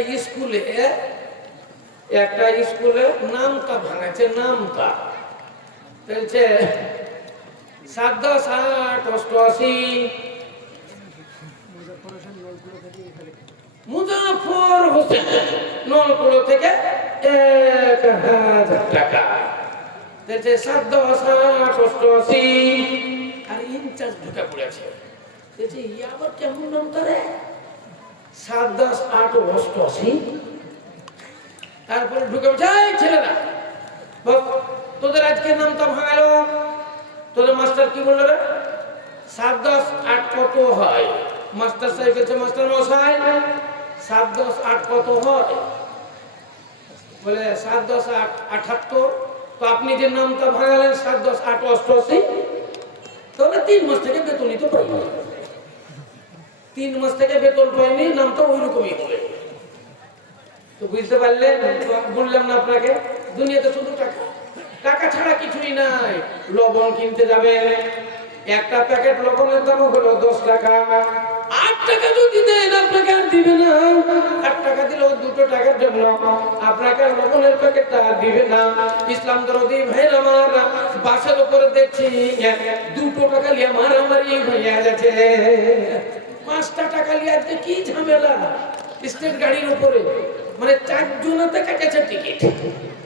স্কুলে নামটা ভাঙাচ্ছে, নামটা চলছে 7, 10, 8, 88। মুজাফফর হোসেন নলকুলো থেকে 1,000 টাকা দিয়েছে। 7, 10, 8, 88। আর ইনচার্জ ঢুকে পড়েছে, দিয়েছে আবার কেমন নামটা রে? 7, 10, 8, 88। তারপরে ঢুকে যাই ছেলেরা, তোদের আজকে নামটা ভাঙালো, তোদের মাস্টার কি বললো রে? 7, 10, 8 কত হয়? মাস্টার সাহেব গেছে, মাস্টার মশাই 7, 10, 8 কত হয়? বলে 7, 10, 8 78। তো আপনি যে নামটা ভাঙালেন 7, 10, 8 88, তাহলে 3 মাস থেকে বেতনই তো পাইনি। 3 মাস থেকে বেতন পাইনি, নামটা ওই রকমই হবে। তো বুঝতে পারলেন? বললাম না আপনাকে, দুনিয়াতে শুধু টাকা, টাকা ছাড়া কিছুই নাই। লবণ কিনতে যাবেন, একটা প্যাকেট লবণের দাম হলো 10 টাকা। 8 টাকা যদি দেন আপনাকে আর দিবে না। 8 টাকা দিলেও 2 টাকার জন্য আপনাকে লবণের প্যাকেটটা দিবে না। ইসলাম দরদি ভাই আমার, বাসের উপরে দেখছি 2 টাকা লিয়ে মারামারি হয়ে যাচ্ছে। 5 টাকা লিয়ে আজকে কি ঝামেলা স্টেট গাড়ির উপরে, মানে 4 জনাতে কাটেছে টিকিট।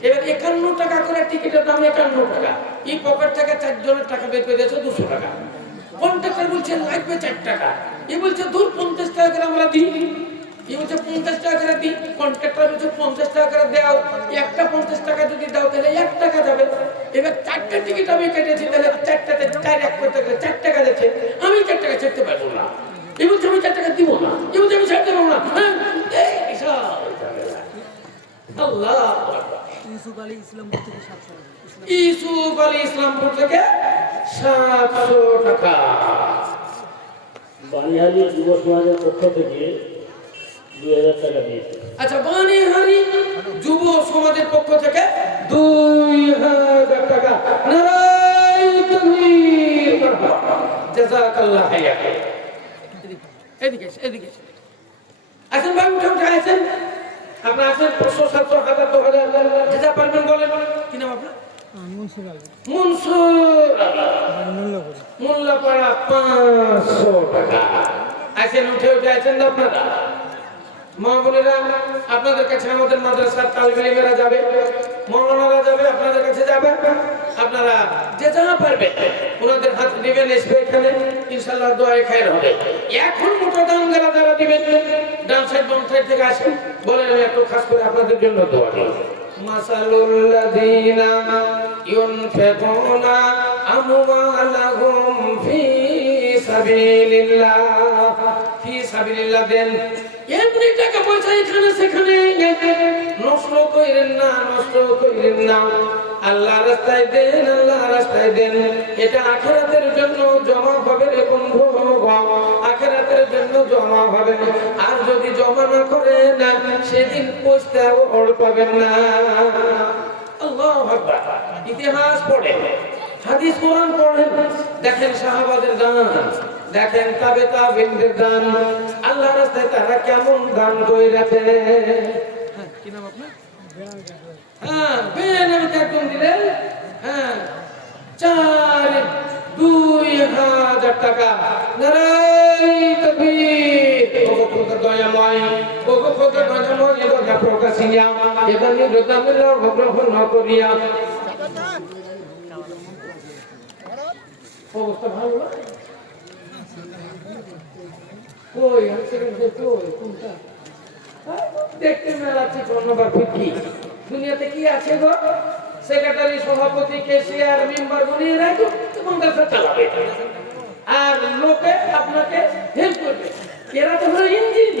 এবার 51 টাকা করে টিকিটের দাম 51 টাকা। এই পকেট থেকে 4 জনের টাকা বের করে দিয়েছে 200 টাকা। কন্ট্রাক্টর বলছে লাগবে 4 টাকা, এ বলছে দূর 50 টাকা করে আমরা দিই, এ বলছে 50 টাকা করে দিই। কন্ট্রাক্টর বলছে 50 টাকা করে দাও, একটা 50 টাকা যদি দাও তাহলে 1 টাকা যাবে। এবার 4টা টিকিট আমি কেটেছি, তাহলে 4টাতে 4 1 করতে গেলে 4 টাকা যাচ্ছে, আমি 4 টাকা ছাড়তে পারবো না। এ বলছে আমি 4 টাকা দিব না, এ বলছে আমি ছাড়তে পারবো না। হ্যাঁ এই বিশাল আল্লাহ। ইউসুফ আলী ইসলামপুর থেকে 700 টাকা। বানিহারি যুব সমাজের পক্ষ থেকে 2000 টাকা দিয়েছে। আচ্ছা, বানিহারি যুব সমাজের পক্ষ থেকে 2000 টাকা। নারায়ে তাকবীর, মারহাবা, জাযাকাল্লাহ খাইরান। এদিকে আসেন ভাই, উঠে আসেন। আপনার আছেন 500 700 1000 2000 যেটা পারবেন বলেন। কি নাম আপনার? মনসুর মোল্লাপাড়া 500 টাকা। আসেন, উঠে আসেন না আপনারা। মা বোনেরা, আপনাদের কাছে আমাদের মাদ্রাসার তালিবে ইলমেরা যাবে, মৌলানারা যাবে, আপনাদের কাছে যাবে। আপনারা যে যা পারবেন ওনাদের হাত দিবেন, এসে এখানে ইনশাআল্লাহ দোয়ায় খায়ের হবে। এখন মোটা দান যারা দিবেন, ডান সাইড বাম সাইড থেকে আসেন, বলেন আমি একটু খাস করে আপনাদের জন্য দোয়া করি। মাসালুল্লাযীনা ইউনফিকুনা আমওয়ালাহুম ফি সাবিলিল্লাহ, ফি সাবিলিল্লাহ দেন। এমনি টাকা পয়সা এখানে সেখানে নষ্ট কইরেন না, আল্লাহর রাস্তায় দেন, আল্লাহর রাস্তায় দেন। এটা আখিরাতের জন্য জমা হবে রে বন্ধু, আখিরাতের জন্য জমা হবে। আর যদি জমা না করেন সেদিন পৌঁছতেও পাবেন না। আল্লাহু আকবার। ইতিহাস পড়েন, হাদিস কোরআন পড়েন, দেখেন সাহাবাদের দান, দেখেন তাবে তাবেঈনদের দান, আল্লাহর রাস্তায় তারা কেমন দান কইরাছে। হ্যাঁ, কি নাম আপনার? হ্যাঁ, বেনামে একজন দিলেন। হ্যাঁ, 2000 টাকা। নারায়ে তাকবীর। ওগো খোদা দয়াময়, ওগো খোদা দয়াময়, দয়া প্রকাশিয়া এবার নিরতামিল গ্রহণ করিয়া। অবস্থা ভালো না? কই কোনটা দেখতে মেলাচ্ছি ধন্যবাদ। কি দুনিয়াতে কি আছে গো? সেক্রেটারি, সভাপতি, কেশিয়ার, মেম্বার বনিয়ে রাখো, মাদ্রাসা চালাবে আর লোকে আপনাকে হেল্প করবে। এরা তো হলো ইঞ্জিন।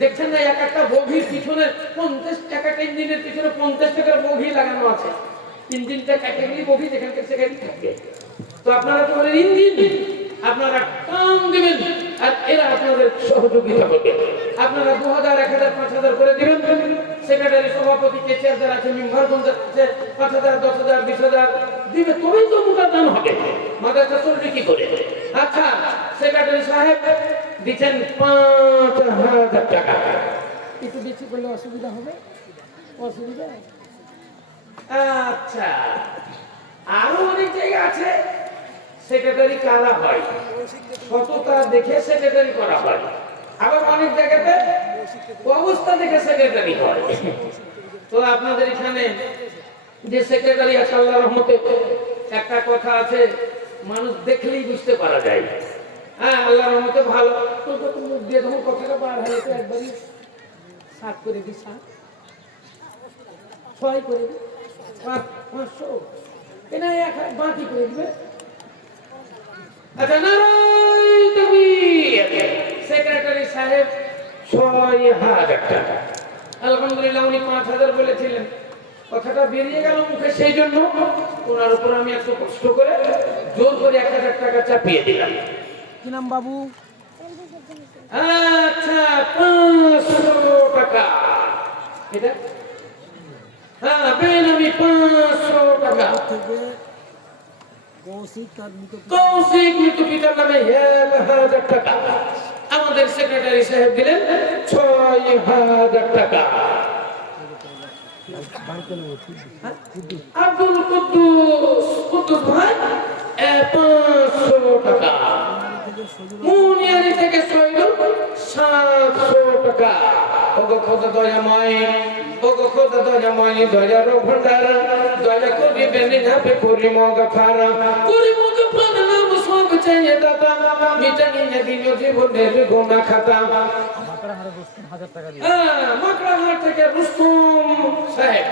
দেখছেন না, এক একটা বগির পিছনে 50 টাকা, ইঞ্জিনের পিছনে 50 টাকার বগি লাগানো আছে। ইঞ্জিনটা ক্যাটাগরি বগি, যেখান থেকে সেখানে থাকবে। তো আপনারা তো হলেন ইঞ্জিন, আপনারা কাম দিবেন আর এরা আপনাদের সহযোগিতা করবে। আপনারা 2000 1000 5000 করে দিবেন। সেক্রেটারি, সভাপতি, কেশিয়ার যারা আছে, মেম্বারগণ আছে 5000 10000 20000 দিবে, তবেই তো মোটা দান হবে। মাদ্রাসা চলবে কি করে? আচ্ছা, সেক্রেটারি সাহেব দিচ্ছেন 5000 টাকা। একটু বেশি করলে অসুবিধা হবে? অসুবিধা? আচ্ছা, আরো অনেক জায়গা আছে সেক্রেটারি কারা হয়, সততা দেখে সেক্রেটারি করা হয়। আবার অনেক জায়গাতে অবস্থা দেখে সেক্রেটারি হয়। তো আপনাদের এখানে যে সেক্রেটারি আছে, আল্লাহর রহমতে একটা কথা আছে, মানুষ দেখলেই বুঝতে পারা যায়। হ্যাঁ, আল্লাহর রহমতে ভালো। তো মুখ দিয়ে যখন কথাটা বার হলে তো একবারই 7 করে দিই, 7 6 করে দিই, 500 এটা এক বাকি করে দিবে। আচ্ছা, নারায়ে তাকবীর। সেক্রেটারি সাহেব 6000 টাকা। আলহামদুলিল্লাহ, উনি 5000 বলেছিলেন, কথাটা বেরিয়ে গেল মুখে, সেই জন্য ওনার উপর আমি একটু কষ্ট করে জোর করে 1000 টাকা চাপিয়ে দিলাম। কি নাম বাবু? আচ্ছা, 500 টাকা। এটা হ্যাঁ, বেনামি 500 টাকা। কৌশিক মৃত্যু পিতার নামে 1000 টাকা। আমাদের সেক্রেটারি সাহেব দিলেন 6000 টাকা। আব্দুল কুদ্দুস ভাই 500 টাকা। মুনিয়ারি থেকে সৈয়দ 700 টাকা। ওগো খোদা দয়াময়, ও গো খোদা দয়াময় দয়ার ভান্ডার দয়া করিবেন যাবে করি মগফারা করি মগফারা নাম সব চাইয়ে দাদা মিটাইয়ে দিন জীবনের গোনা খাতা মাকড়াহাট রুস্তুম 1000 টাকা দিয়ে মাকড়াহাট থেকে রুস্তুম সাহেব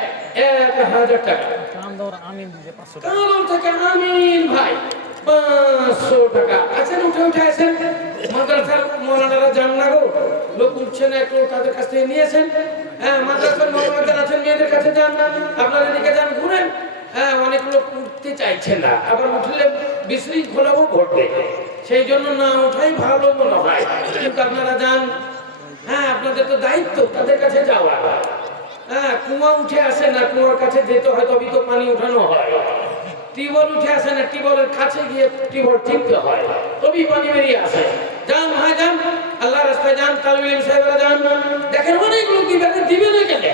1000 টাকা কামদর আমিন দিয়ে 500 টাকা কামদর থেকে আমিন ভাই 500 টাকা আচ্ছা উঠে আসেন মাদ্রাসার মৌলানারা যান না গো লোক উঠছে না একটু তাদের কাছ থেকে নিয়েছেন মাদ্রাসার মৌলানা আছেন মেয়েদের কাছে যান আপনারা এদিকে যান ঘুরেন অনেক লোক উঠতে চাইছে না আবার উঠলে বিশৃঙ্খলাও ঘটবে সেই জন্য না ওঠাই ভালো মনে হয় কিন্তু আপনারা যান আপনাদের তো দায়িত্ব তাদের কাছে যাওয়া কুয়া উঠে আসে না কুয়ার কাছে যেতে হয় তবেই তো পানি উঠানো হয় টিউবওয়েল উঠে আসে না টিউবওয়েলের কাছে গিয়ে টিউবওয়েল টিপতে হয় তবেই পানি বেরিয়ে আসে যান ভাই যান আল্লাহ রাস্তায় যান তালিম সাহেবরা যান দেখেন অনেক লোক দিবে না কেন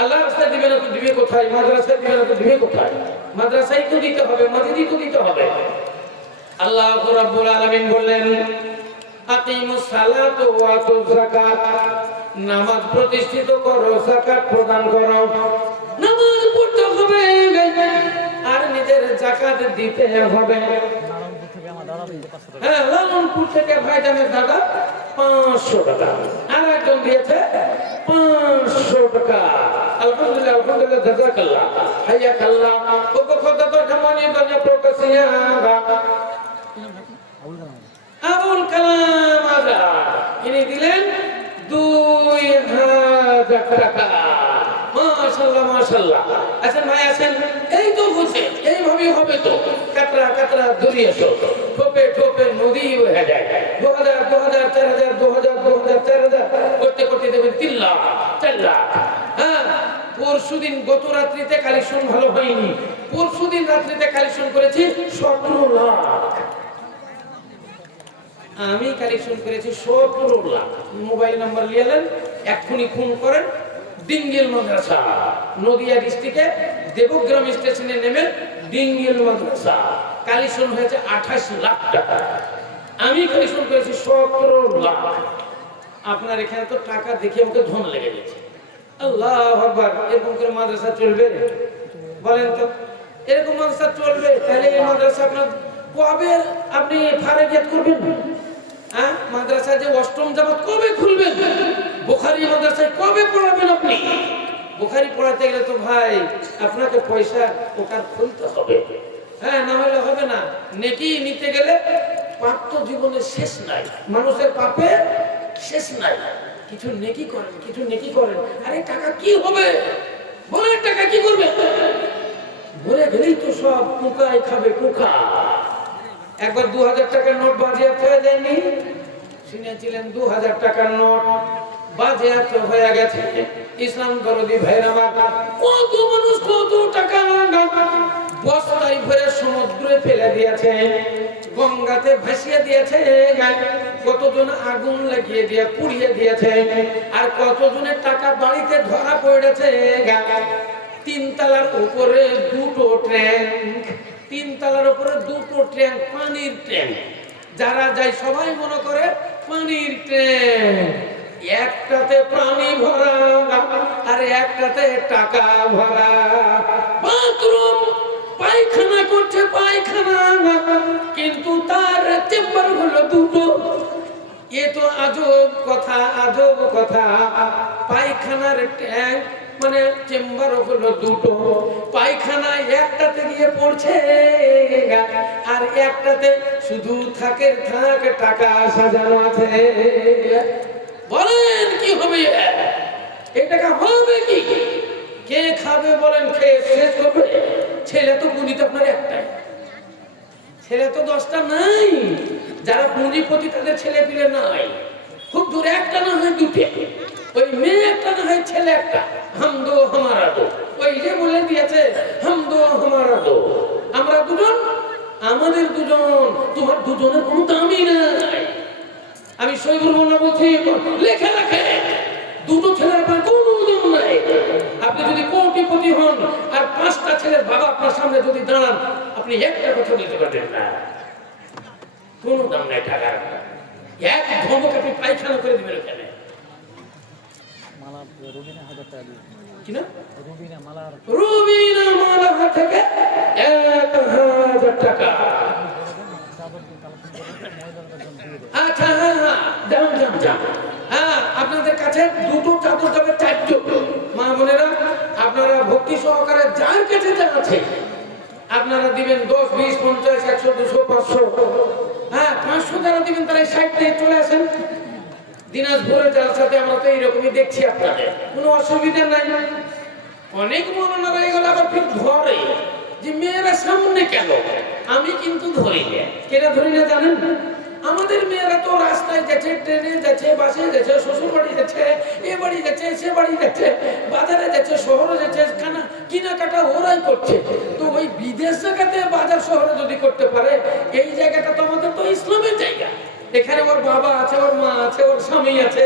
আল্লাহ রাস্তায় দিবে না তো দিবে কোথায় মাদ্রাসায় দিবে না তো দিবে কোথায় মাদ্রাসায় তো দিতে হবে মসজিদই তো দিতে হবে আল্লাহ রাব্বুল আলামিন বললেন আকিমুস সালাত ওয়া আতুজ যাকাত নামাজ প্রতিষ্ঠিত করো যাকাত প্রদান করো নামাজ পড়তে হবে আর নিজের যাকাত দিতে হবে নারায়ণপুর থেকে আমার দাদা দিয়ে 500 টাকা লালনপুর থেকে ভাইজানের দাদা 500 টাকা আর একজন দিয়েছে 500 টাকা আলহামদুলিল্লাহ আলহামদুলিল্লাহ জাযাকাল্লাহ হাইয়াকাল্লাহ ও খোদা তো জামানি দুনিয়া প্রকাশিয়া আবুল কালাম আজাদ ইনি দিলেন 2000 টাকা মাশাআল্লাহ মাশাআল্লাহ আছেন ভাই আছেন এই তো হচ্ছে এইভাবেই হবে তো কাতরা কাতরা দরিয়া সব ঠোপে ঠোপে নদী হয়ে যায় 2000 2000 4000 2000 4000 করতে করতে দেবেন 3 লাখ 4 লাখ পরশুদিন গত রাত্রিতে কালেকশন ভালো হয়নি পরশুদিন রাত্রিতে কালেকশন করেছি 17 লাখ আমি কালেকশন করেছি 17 লাখ মোবাইল নাম্বার নিলেন এক্ষুনি ফোন করেন ডিঙ্গিল মাদ্রাসা নদিয়া ডিস্ট্রিক্টে দেবগ্রাম স্টেশনে নেমে ডিঙ্গিল মাদ্রাসা কালেকশন হয়েছে 28 লাখ টাকা আমি কালেকশন করেছি 17 লাখ আপনার এখানে তো টাকা দেখে আমাকে ধন লেগে গেছে আল্লাহু আকবার এরকম করে মাদ্রাসা চলবে বলেন তো এরকম মাদ্রাসা চলবে তাহলে এই মাদ্রাসা আপনার কবে আপনি ফারাগিয়াত করবেন মাদ্রাসা যে অষ্টম জামাত কবে খুলবেন বুখারী মাদ্রাসায় কবে পড়াবেন আপনি বুখারী পড়াতে গেলে তো ভাই আপনাকে পয়সা ওখানে খুলতে হবে না হলে হবে না নেকি নিতে গেলে পাপ তো জীবনে শেষ নাই মানুষের পাপে শেষ নাই কিছু নেকি করেন আরে টাকা কি হবে বলে টাকা কি করবে ঘুরে গেলেই তো সব পোকাই খাবে পোকা একবার 2000 টাকার নোট বাজেয়াপ্ত হয়ে যায়নি শুনেছিলেন 2000 টাকার নোট বাজেয়াপ্ত হয়ে গেছে ইসলাম দরদি ভাইরা আমার কত মানুষ কত টাকা বস্তায় ভরে সমুদ্রে ফেলে দিয়েছে গঙ্গাতে ভাসিয়ে দিয়েছে কতজন আগুন লাগিয়ে দিয়ে পুড়িয়ে দিয়েছে আর কতজনের টাকা বাড়িতে ধরা পড়েছে 3 তলার উপরে 2টো ট্যাঙ্ক 3 তলার উপরে 2টো ট্যাঙ্ক পানির ট্যাঙ্ক যারা যায় সবাই মনে করে পানির ট্যাঙ্ক একটাতে পানি ভরা আর একটাতে টাকা ভরা বাথরুম পায়খানা করছে পায়খানা কিন্তু তার চেম্বার হলো 2টো এ তো আজব কথা পায়খানার ট্যাঙ্ক মানে চেম্বার হলো 2টো পায়খানা একটাতে গিয়ে পড়ছে আর একটাতে শুধু থাক টাকা সাজানো আছে বলেন কি হবে এই টাকা হবে কি কে খাবে বলেন খেয়ে শেষ করবে ছেলে তো পুঁজিতে আপনার একটাই ছেলে তো 10টা নাই যারা পুঁজিপতি তাদের ছেলে পিলে নাই খুব দূর একটা না হয় 2টে ওই মেয়ে একটা না হয় ছেলে একটা হাম দো হামারা দো ওই যে বলে দিয়েছে হাম দো হামারা দো আমরা দুজন আমাদের দুজন তোমার দুজনের কোনো দামই নাই আমি শহীদুল মোল্লা বলছি লেখে রাখে 2টো ছেলের আপনার কোনো দাম নাই আপনি যদি কোটিপতি হন আর 5টা ছেলের বাবা আপনার সামনে যদি দাঁড়ান আপনি একটা কথা বলতে পারবেন না কোনো দাম নাই টাকার এক ধমক আপনি পায়খানা করে দিবেন ওখানে মালা রবিনা 1000 টাকা দিয়ে কি না রুবিনা মালার রুবিনা মালা থেকে 1000 টাকা। চাদর দিয়ে কালেকশন করে মহিলাদের জন্য দিয়ে দেয়। আচ্ছা হ্যাঁ হ্যাঁ যান হ্যাঁ আপনাদের কাছে দুটো চাদর যাবে 4 জন মা বোনেরা, আপনারা ভক্তি সহকারে যার কাছে যা আছে আপনারা দিবেন 10 20 50 100 200 500। হ্যাঁ 500 যারা দিবেন তারা সাইড দিয়ে চলে আসেন। দিনাজপুরের জালসাতে আমরা তো এইরকমই দেখছি, আপনাদের কোনো অসুবিধা নাই। অনেক মরনারা এগুলো আবার ঠিক ধরে যে মেয়েরা সামনে কেন, আমি কিন্তু ধরি না। কেন ধরি না জানেন? আমাদের মেয়েরা তো রাস্তায় যাচ্ছে, ট্রেনে যাচ্ছে, বাসে যাচ্ছে, শ্বশুর বাড়ি যাচ্ছে, এ বাড়ি যাচ্ছে, সে বাড়ি যাচ্ছে, বাজারে যাচ্ছে, শহরে যাচ্ছে, কেনাকাটা ওরাই করছে। তো ওই বিদেশ জায়গাতে বাজার শহরে যদি করতে পারে, এই জায়গাটা তো আমাদের তো ইসলামের জায়গা। এখানে ওর বাবা আছে, ওর মা আছে, ওর স্বামী আছে,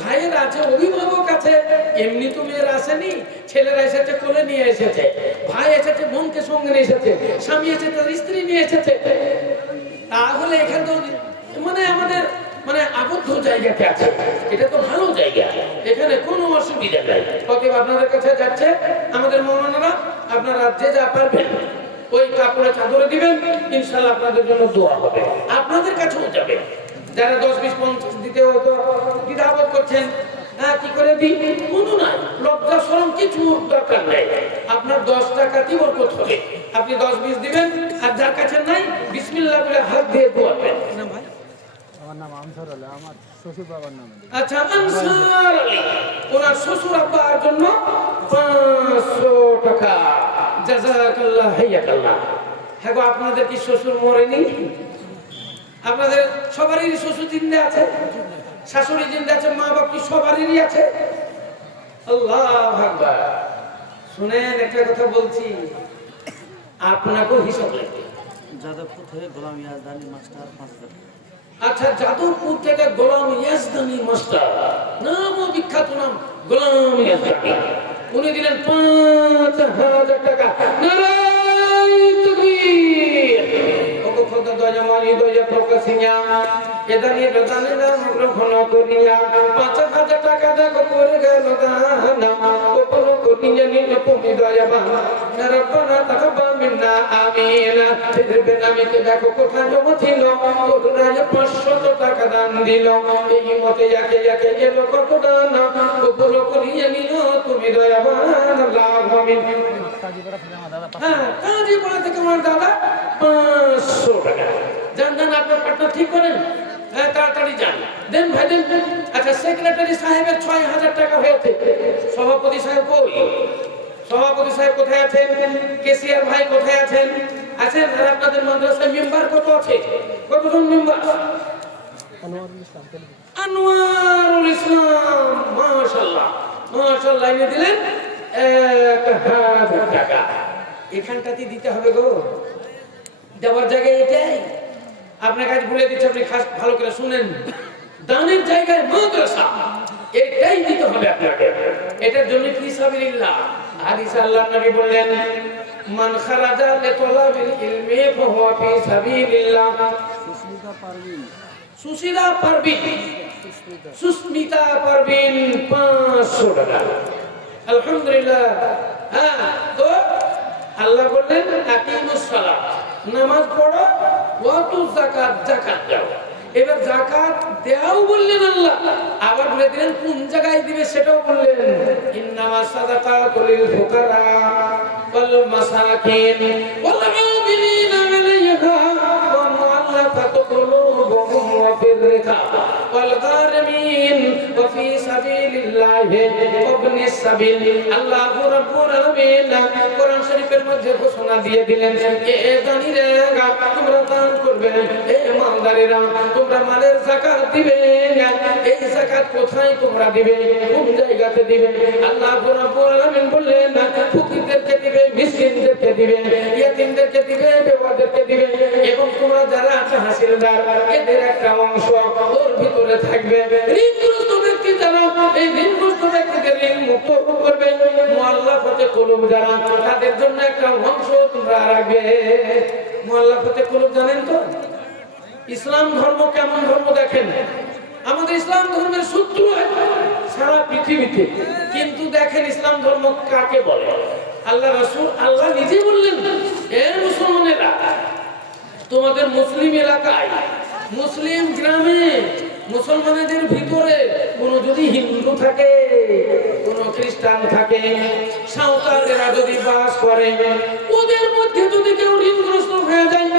ভাইয়ের আছে, অভিভাবক আছে। এমনি তো মেয়েরা আসেনি, ছেলেরা এসেছে, কোলে নিয়ে এসেছে, ভাই এসেছে, বোনকে সঙ্গে নিয়ে এসেছে, স্বামী এসেছে, তার স্ত্রী নিয়ে এসেছে। তাহলে এখানে তো মানে আমাদের মানে আবদ্ধ জায়গাতে আছে, এটা তো ভালো জায়গা, এখানে কোনো অসুবিধা নাই। অতএব আপনাদের কাছে যাচ্ছে আমাদের মৌলানারা, আপনারা যে যা পারবেন ওই কাপড়ে চাদরে দিবেন, ইনশাআল্লাহ আপনাদের জন্য দোয়া হবে, আপনাদের কাছেও যাবে। যারা 10 20 50 দিতে হয়তো দ্বিধাবোধ করছেন, হ্যাঁ কি করে দিই, কোনো নাই, লজ্জা শরম কিছু দরকার নেই। আপনার 10 টাকাতেই বরকত হবে। আপনি 10 20 দিবেন, আর যার কাছে নাই বিসমিল্লাহ বলে হাত দিয়ে দোয়াবেন। না ভাই আমার নাম আনসার আলী, আমার শ্বশুর বাবার নাম। আচ্ছা আনসার আলী, ওনার শ্বশুর আব্বার জন্য 500 টাকা। জাযাকাল্লাহ হাইয়াকাল্লাহ। হ্যাঁ গো, আপনাদের কি শ্বশুর মরেনি? আপনাদের সবারই শ্বশুর জিন্দা আছে, শাশুড়ি জিন্দা আছে, মা বাপ কি সবারই আছে? আল্লাহু আকবার। শুনেন একটা কথা বলছি, আপনাকেও হিসাব লাগবে। যাদবপুর থেকে গোলাম ইয়াজদানি মাস্টার 5000 টাকা। আচ্ছা যাদবপুর থেকে গোলাম ইয়াজদানি মাস্টার, নামও বিখ্যাত নাম গোলাম ইয়াজদানি, উনি দিলেন 5000 টাকা। নারায়ে তাকবীর। ওগো খোদা দয়া মানি দয়া প্রকাশিয়া এদানি রদানি নাম গ্রহণ করিয়া 5000 টাকা দেখো করে গেল দানা, ওপর করিয়া নিলে তুমি দয়াবান। রব্বানা তাকাব্বাল মিন্না আমিন। ফিরবেন আমিকে দেখো কোথায় জমা ছিল, তোরাই 500 টাকা দান দিল। এই মতে একে একে এলো কত দান, ওপর করিয়া নিল তুমি দয়াবান। আল্লাহু আমিন। কাজীপাড়া থেকে আমার দাদা হ্যাঁ কাজীপাড়া থেকে আমার দাদা 500 টাকা। যান আপনার পার্টনার ঠিক করেন, হ্যাঁ তাড়াতাড়ি যান, দেন ভাই দেন। আচ্ছা সেক্রেটারি সাহেবের 6000 টাকা হয়েছে। সভাপতি সাহেব কই? সভাপতি সাহেব কোথায় আছেন? কেসিআর ভাই কোথায় আছেন? আছেন? আর আপনাদের মাদ্রাসায় মেম্বার কত আছে? কতজন মেম্বার? আনোয়ারুল ইসলাম আনোয়ারুল ইসলাম, মাশাআল্লাহ মাশাআল্লাহ, এনে দিলেন 1000 টাকা। এখানটাতে দিতে হবে গো, দেওয়ার জায়গায় এটাই। আপনার কাছে বলে দিচ্ছি, আপনি খাস ভালো করে শুনেন, দানের জায়গায় মাদ্রাসা, এটাই দিতে হবে আপনাকে। এটার জন্য ফি সাবিলিল্লাহ। হাদিসে আল্লাহর নবী বললেন, মান খারাজা লিতলাবিল ইলমি ফাহুয়া ফি সাবিলিল্লাহ। সুস্মিতা পারভিন 500 টাকা। আলহামদুলিল্লাহ। হ্যাঁ তো আল্লাহ বললেন আকিমুস সালাত, নামাজ পড়ো, ওয়াতুজ যাকাত, যাকাত দাও। এবার যাকাত দাও বললেন আল্লাহ, আবার বলে দিলেন কোন জায়গায় দিবে সেটাও বললেন। ইন্নামাস সাদাকাতু লিল ফুকারা ওয়াল মাসাকিন ওয়াল আমিলিনা আলাইহা ওয়া মুআল্লাফাতু কুলুবুহুম ওয়া ফির রিকাব ওয়াল গারিমিন ওয়া ফি সাবিলিল্লাহি ওয়া ইবনিস সাবিল। আল্লাহু রাব্বুল আলামিন কোরআন শরীফের মধ্যে ঘোষণা দিয়ে দিলেন, এ দানিরা তোমরা দান করবে, এ মালদারেরা তোমরা মালের যাকাত দিবে। এই যাকাত কোথায় তোমরা দিবে, কোন জায়গাতে দিবে? আল্লাহু রাব্বুল আলামিন বললেন, ফকিরদেরকে দিবে, মিসকিনদেরকে দিবে, ইয়াতীমদেরকে দিবে, বেওয়াদেরকে দিবে, এবং তোমরা যারা হাসিলদার এদের একটা অংশ ওর ভিতরে থাকবে। ঋণগ্রস্ত ব্যক্তি যারা, এই ঋণগ্রস্ত ব্যক্তিদের ঋণ মুক্ত করবে। মুআল্লাফাতে কুলুব যারা, তাদের জন্য একটা অংশ তোমরা রাখবে। মুআল্লাফাতে কুলুব জানেন তো? ইসলাম ধর্ম কেমন ধর্ম দেখেন, আমাদের ইসলাম ধর্মের শত্রু সারা পৃথিবীতে। কিন্তু দেখেন ইসলাম ধর্ম কাকে বলে? আল্লাহ রাসূল আল্লাহ নিজে বললেন, এ মুসলমানেরা, তোমাদের মুসলিম এলাকায়, মুসলিম গ্রামে, মুসলমানদের ভিতরে কোনো যদি হিন্দু থাকে, কোনো খ্রিস্টান থাকে, সাঁওতালেরা যদি বাস করে, ওদের মধ্যে যদি কেউ ঋণগ্রস্ত হয়ে যায়,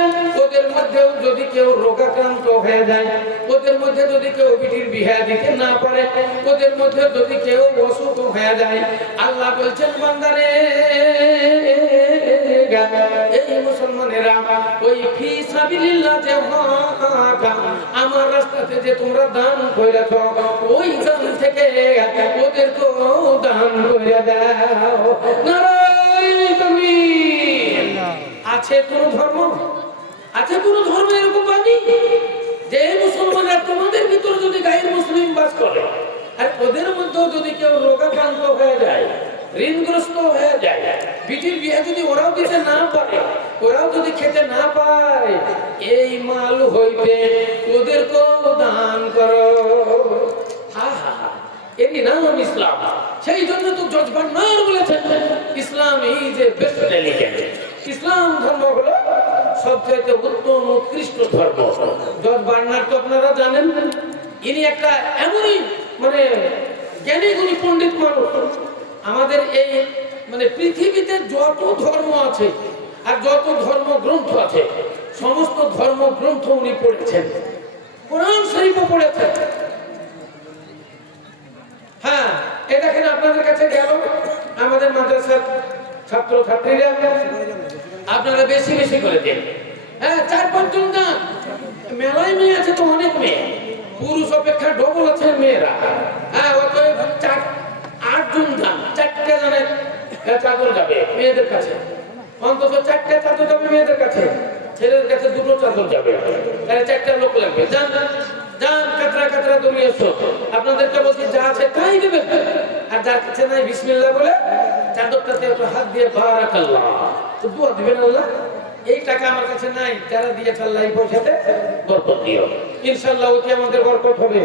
ওদের মধ্যেও যদি কেউ রোগাক্রান্ত হয়ে যায়, ওদের মধ্যে যদি কেউ বিটির বিয়ে দিতে না পারে, ওদের মধ্যে যদি কেউ অসুখ হয়ে যায়, আল্লাহ বলছেন বান্দারে, এই মুসলমানেরা ওই ফি সাবিলিল্লাহ যে আমার রাস্তাতে যে তোমরা দান কইরাছ, ওই দান থেকে ওদেরকেও দান কইরা দাও। নারায়ে তাকবীর। আছে কোন ধর্ম, আছে কোন ধর্ম এরকম বাণী যে মুসলমানরা তোমাদের ভিতরে যদি গায়ের মুসলিম বাস করে, আর ওদের মধ্যেও যদি কেউ রোগাক্রান্ত হয়ে যায়, ঋণগ্রস্ত হয়ে যায়, বিটির বিয়ে যদি ওরাও দিতে না পারে, ওরাও যদি খেতে না পায়, এই মাল হইতে ওদেরকেও দান করো। এরই নাম ইসলাম। সেই জন্য তো জজ বার্নার বলেছেন, ইসলাম ইজ এ বেস্ট রিলিজিয়ন। ইসলাম ধর্ম হলো সবচেয়ে উত্তম উৎকৃষ্ট ধর্ম। জজ বার্নার তো আপনারা জানেন, ইনি একটা এমনই মানে জ্ঞানী গুণী পণ্ডিত মানুষ। আমাদের এই মানে পৃথিবীতে যত ধর্ম আছে আর যত ধর্ম গ্রন্থ আছে, সমস্ত ধর্ম গ্রন্থ উনি পড়েছেন, কোরআন শরীফও পড়েছেন। হ্যাঁ, এই দেখেন আপনাদের কাছে গেল আমাদের মাদ্রাসার ছাত্র ছাত্রীরা, আপনারা বেশি বেশি করে দেন। হ্যাঁ, 4-5 জন না, মেলায় মেয়ে আছে তো অনেক মেয়ে, পুরুষ অপেক্ষা ডবল আছে মেয়েরা। হ্যাঁ, অতএব 8 জন যান, 4টে জনের চাদর যাবে মেয়েদের কাছে, অন্তত 4টে চাদর যাবে মেয়েদের কাছে, ছেলেদের কাছে 2টো চাদর যাবে, তাহলে 4টে লোক লাগবে। যান যান, কাতরা কাতরা দৌড়িয়ে এসো। আপনাদেরকে বলছি যা আছে তাই দেবেন, আর যার কাছে নাই বিসমিল্লাহ বলে চাদরটাতে একটু হাত দিয়ে বারাকাল্লাহ তো দোয়া দিবেন, আল্লাহ এই টাকা আমার কাছে নাই, যারা দিয়েছে আল্লাহ এই পয়সাতে বরকত দিও, ইনশাআল্লাহ ওতে আমাদের বরকত হবে।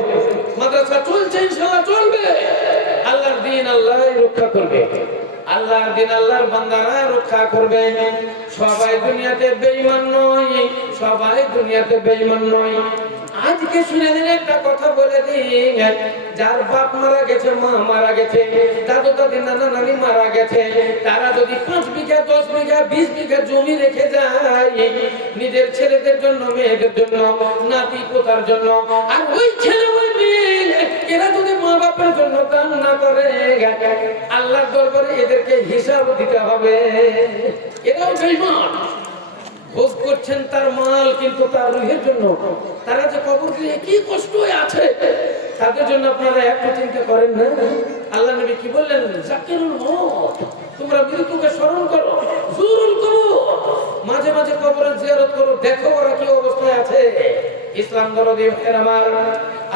মাদ্রাসা চলছে, ইনশাআল্লাহ চলবে। আল্লাহর দিন আল্লাহই রক্ষা করবে, আল্লাহর দিন আল্লাহর বান্দারা রক্ষা করবে। সবাই দুনিয়াতে বেঈমান নয়, সবাই দুনিয়াতে বেঈমান নয়। আজকে শুনে দিন একটা কথা বলে দিন, যার বাপ মারা গেছে, মা মারা গেছে, দাদু দাদি নানা নানি মারা গেছে, তারা যদি 5 বিঘা 10 বিঘা 20 বিঘা জমি রেখে যায় নিজের ছেলেদের জন্য, মেয়েদের জন্য, নাতি পোতার জন্য, আর ওই ছেলে ওই মেয়ে এরা যদি মা বাপের জন্য দান না করে, আল্লাহর দরবারে এদেরকে হিসাব দিতে হবে। এরাও বেঈমান, ভোগ করছেন তার মাল, কিন্তু তার রুহের জন্য তারা যে কবর দিয়ে কি কষ্ট আছে, তাদের জন্য আপনারা একটু চিন্তা করেন না? আল্লাহ নবী কি বললেন? জাকিরুল মউত, তোমরা মৃত্যুকে স্মরণ করো, জুরুল কবর, মাঝে মাঝে কবরের জিয়ারত করো, দেখো ওরা কি অবস্থায় আছে। ইসলাম দরদি ভাইয়ের আমার,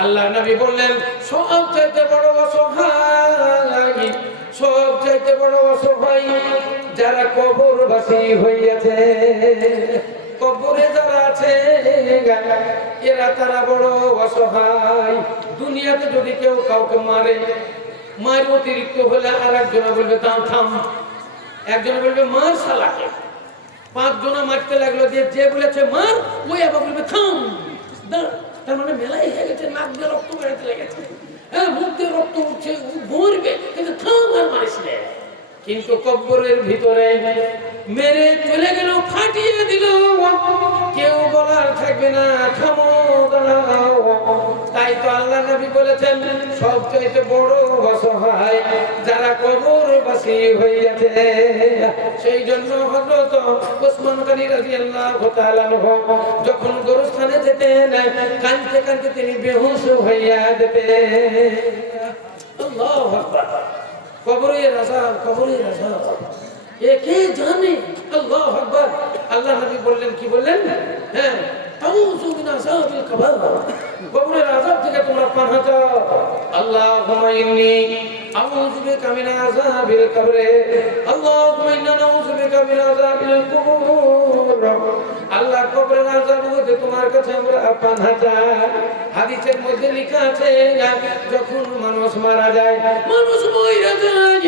আল্লাহ নবী বললেন সবচাইতে বড় অসহায়, সবচাইতে বড় অসহায় যারা কবরবাসী হইয়াছে, কবরে যারা আছে এরা তারা বড় অসহায়। দুনিয়াতে যদি কেউ কাউকে মারে, মার অতিরিক্ত হলে আর একজনে বলবে দাম থাম, একজনে বলবে মার শালাকে, 5 জনা মারতে লাগলো, যে বলেছে মার ওই আবার বলবে থাম, তার মানে মেলাই হয়ে গেছে, নাক দিয়ে রক্ত বেরোতে লেগেছে, হ্যাঁ মুখ দিয়ে রক্ত উঠছে, মরবে, কিন্তু থাম আর মারিস না। কিন্তু কবরের ভিতরে মেরে চলে গেল, ফাটিয়ে দিল, কেউ বলার থাকবে না থামো দাঁড়াও। তাই তো আল্লাহ নবী বলেছেন সবচেয়ে বড় অসহায় যারা কবরবাসী হইয়াছে। সেই জন্য হযরত ওসমান গনি রাদিয়াল্লাহু তাআলা যখন গোরস্থানে যেতেন, কাঁদতে কাঁদতে তিনি বেহুশ হইয়া যেতেন। আল্লাহু আকবার। কবরের আযাব, কবরের আযাব এ কে জানে? আল্লাহু আকবার। আল্লাহ নবী বললেন, কি বললেন? হ্যাঁ, তাউযু মিন আযাবিল কবর, কবরের আযাব থেকে তোমরা পানাহ চাও। আল্লাহুম্মা ইন্নী আউযু বিকা মিন আযাবিল কবর, আল্লাহুম্মা ইন্না নাউযু বিকা মিন আযাবিল কুবুর। আল্লাহ কবরের আযাব হতে তোমার কাছে আমরা পানাহ চাই। হাদিসের মধ্যে লেখা আছে যখন মানুষ মারা যায়, মানুষ মইরা যায়,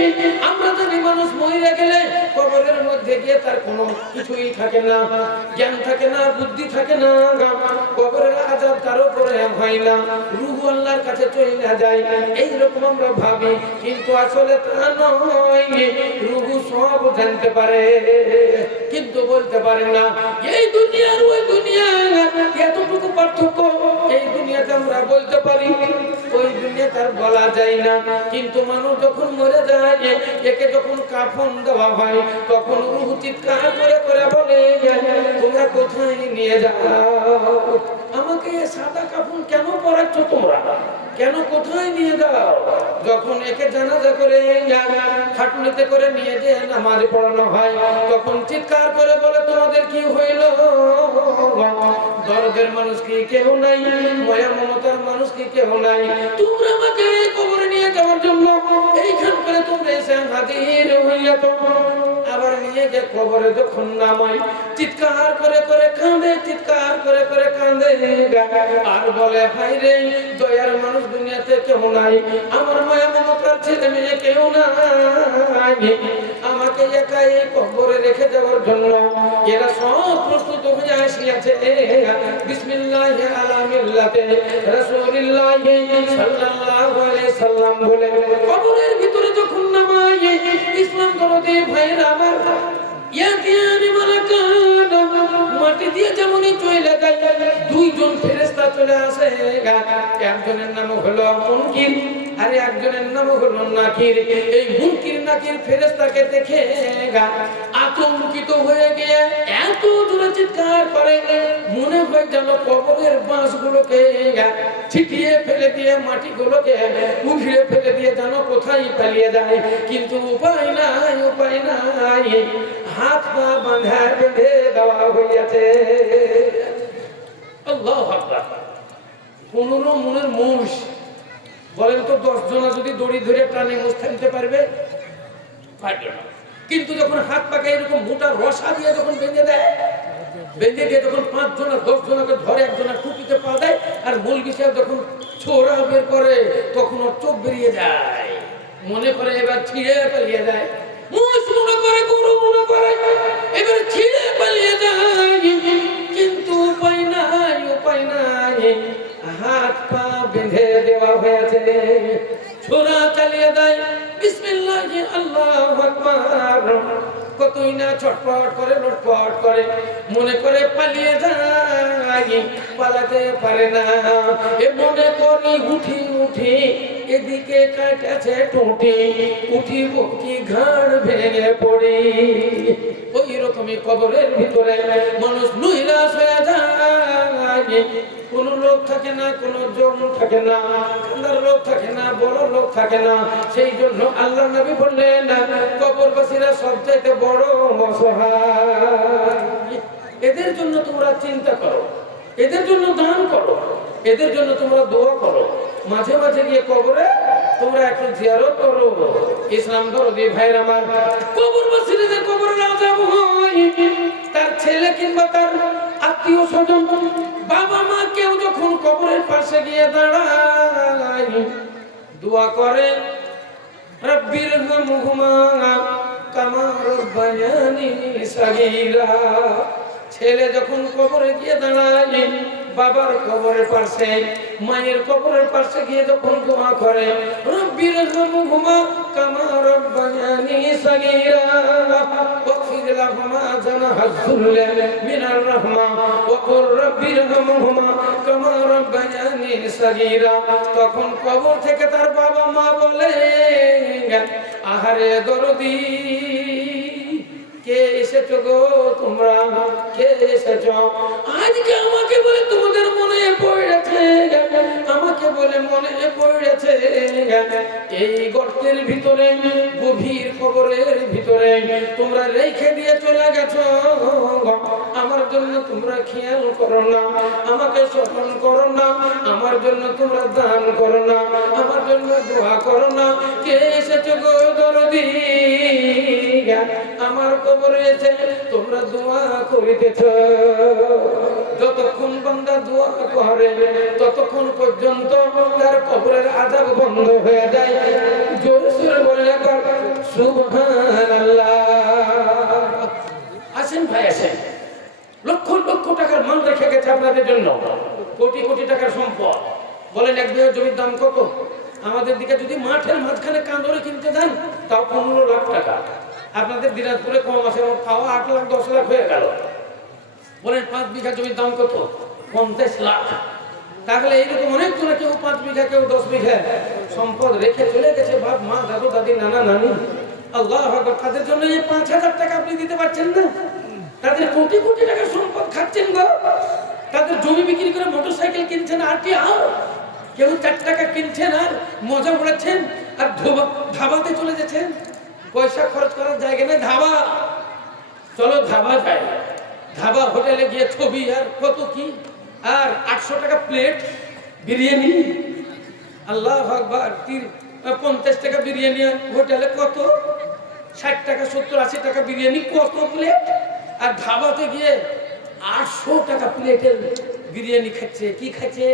আমরা জানি মানুষ মইরা গেলে কবরের মধ্যে গিয়ে তার কোনো কিছুই থাকে না, জ্ঞান থাকে না, বুদ্ধি থাকে না, কবরের আযাব তার উপরে হয় না, রূহ আল্লাহর কাছে চলে যায়। এই রকম আমরা ভাবি, কিন্তু আসলে তা নয়। রূহ সব জানতে পারে কিন্তু বলতে পারে না। এই দুনিয়ার ওই দুনিয়া এতটুকু পার্থক্য। এই দুনিয়াতে আমরা বলতে পারি, ওই দুনিয়া তার বলা যায় না। কিন্তু মানুষ যখন মরে যায়, একে যখন কাফন দেওয়া হয়, তখন রূহ চিৎকার করে করে বলে তোমরা কোথায় নিয়ে যাও? আমাকে সাদা কাফন কেন পরাচ্ছ তোমরা? কেন কোথায় নিয়ে যাও? যখন একে জানাজা করে খাটুনিতে করে নিয়ে যে নামাজ পড়ানো হয়, তখন চিৎকার করে বলে তোমাদের কি হইল? দরদের মানুষ কি কেউ নাই? মায়া মমতার মানুষ কি কেউ নাই? তোমরা আমাকে কবরে নিয়ে যাওয়ার জন্য এইখান করে তোমরা এসে হাজির হইয়া তো আবার নিয়ে যে কবরে যখন নামাই, চিৎকার করে করে কাঁদে, চিৎকার করে করে কাঁদে আর বলে ভাই রে, দয়ার মানুষ দুনিয়াতে কেউ নাই, আমার মায়া মমতার ছেলে মেয়ে কেউ নাই, আমাকে একা এই কবরে রেখে যাওয়ার জন্য এরা সব প্রস্তুত হয়ে আসিয়াছে। বিসমিল্লাহি আলা মিল্লাতে রাসূলিল্লাহি সাল্লাল্লাহু আলাইহি সাল্লাম বলে কবরের ভিতরে যখন নামাই, ইসলাম দরদি ভাইরা আমার, ইয়াতিয়ানি মালাকান মাটি দিয়ে যেমনই চলে যায়, দুইজন ফেরেশতা চলে আসে। একজনের নাম হলো মুনকির আর একজনের নাম হলো নাকির। এই মুনকির নাকির ফেরেশতাকে দেখে আতঙ্কিত হয়ে গিয়ে এত জোরে চিৎকার করে, মনে হয় যেন কবরের বাঁশগুলোকে ছিটিয়ে ফেলে দিয়ে, মাটিগুলোকে উঠিয়ে ফেলে দিয়ে যেন কোথায় পালিয়ে যায়। কিন্তু উপায় নাই, উপায় নাই, হাত পা বাঁধা বেঁধে দেওয়া হইয়াছে। আল্লাহু আকবার। 15 মনের মুষ বলেন তো, 10 জনা যদি দড়ি ধরে টানে মুষ থামতে পারবে? পারবে না। কিন্তু যখন হাত পাকে এরকম মোটা রসা দিয়ে যখন বেঁধে দেয়, বেঁধে দিয়ে যখন 5 জনা 10 জনাকে ধরে, একজনা টুপিতে পা দেয়, আর মৌলভী সাহেব যখন ছোড়া বের করে, তখন ওর চোখ বেরিয়ে যায়, মনে করে এবার ছিঁড়ে পালিয়ে যায়। মুষ মনে করে, গরু মনে করে এবার ছিঁড়ে পালিয়ে যায়, কিন্তু উপায় নাই, উপায় নাই, হাত পা বেঁধে দেওয়া হয়েছে। ছোড়া চালিয়ে দেয়, বিসমিল্লাহি আল্লাহু আকবার, কতই না ছটপট করে, লটপট করে, মনে করে পালিয়ে যায়, পালাতে পারে না। এ মনে করি উঠি উঠি, এদিকে কাটাছে টুটি, উঠিব কি ঘাড় ভেঙে পড়ি। ওই রকমই কবরের ভিতরে মানুষ নৈরাশ হয়ে যায়। কোন লোক থাকে না, কোন জন থাকে না, কান্দার লোক থাকে না, বড় লোক থাকে না। সেই জন্য আল্লাহ নবী বললেন কবরবাসীরা সবচাইতে বড় অসহায়। এদের জন্য তোমরা চিন্তা করো, এদের জন্য দান করো, এদের জন্য তোমরা দোয়া করো, মাঝে মাঝে গিয়ে কবরে তোমরা একটু জিয়ারত করো। ইসলাম দরদি ভাইরা আমার, কবরবাসীদের কবরের আযাব হয়, তার ছেলে কিংবা তার আত্মীয় স্বজন, বাবা মা কেউ যখন কবরের পাশে গিয়ে দাঁড়ায়, দোয়া করে রব্বির হামহুমা কামা রাব্বায়ানি সাগীরা। ছেলে যখন কবরে গিয়ে দাঁড়ায়, বাবার কবরের পাশে, মায়ের কবরের পাশে গিয়ে যখন দোয়া করে রব্বির হামহুমা কামা রাব্বায়ানি সাগীরা ওয়াগফির লাহুমা জানাহাজ যুল্লি মিনার রাহমা ওয়া কুর রব্বির হামহুমা কামা রাব্বায়ানি সাগীরা। তখন কবর থেকে তার বাবা মা বলে, আহারে দরদি, কে এসেছো গো তোমরা, কে এসেছো? আজকে আমাকে বলে তোমাদের মনে পড়েছে, আমাকে বলে মনে পড়েছে, এই গর্তের ভিতরে, গভীর কবরের ভিতরে তোমরা রেখে দিয়ে চলে গেছো, আমার জন্য তোমরা খেয়াল করো না, আমাকে স্মরণ করো না, আমার জন্য তোমরা দান করো না, আমার জন্য দোয়া করো না। কে এসেছো গো দরদি? আমার কবরে এসে তোমরা দোয়া করিতেছ। যতক্ষণ বান্দা দোয়া করে ততক্ষণ পর্যন্ত তার কবরের আযাব বন্ধ হয়ে যায়। জোরে সোরে বললে সুবহানাল্লাহ। আসেন ভাই আসেন, লক্ষ লক্ষ টাকার মাল রেখে গেছে আপনাদের জন্য, কোটি কোটি টাকার সম্পদ। বলেন এক বিঘা জমির দাম কত? আমাদের দিকে যদি মাঠের মাঝখানে কান্দরে কিনতে যান তাও 15 লাখ টাকা। আপনাদের দিনাজপুরে কম আছে, তাও 8 লাখ 10 লাখ হয়ে গেল। বলেন 5 বিঘা জমির দাম কত? 50 লাখ। তাহলে এইরকম অনেক জন, কেউ 5 বিঘা কেউ 10 বিঘা সম্পদ রেখে চলে গেছে, বাপ মা দাদু দাদি নানা নানি। আল্লাহ আকবার। তাদের জন্য এই 5,000 টাকা আপনি দিতে পারছেন না? তাদের কোটি কোটি টাকার সম্পদ খাচ্ছেন গো। তাদের জমি বিক্রি করে মোটরসাইকেল কিনছেন, আর কি আর কেউ 4 টাকা কিনছেন আর মজা উড়াচ্ছেন, আর ধাবাতে চলে যাচ্ছেন। পয়সা খরচ করার জায়গা নেই, ধাবা। চলো ধাবা যাই, ধাবা হোটেলে গিয়ে ছবি আর কত কি, আর 800 টাকা প্লেট বিরিয়ানি। আল্লাহ আকবার। 50 টাকা বিরিয়ানি হোটেলে কত, 60 টাকা 70 80 টাকা বিরিয়ানি কত প্লেট, আর ধাবাতে গিয়ে 800 টাকা প্লেটের বিরিয়ানি খাচ্ছে। কি খাচ্ছে?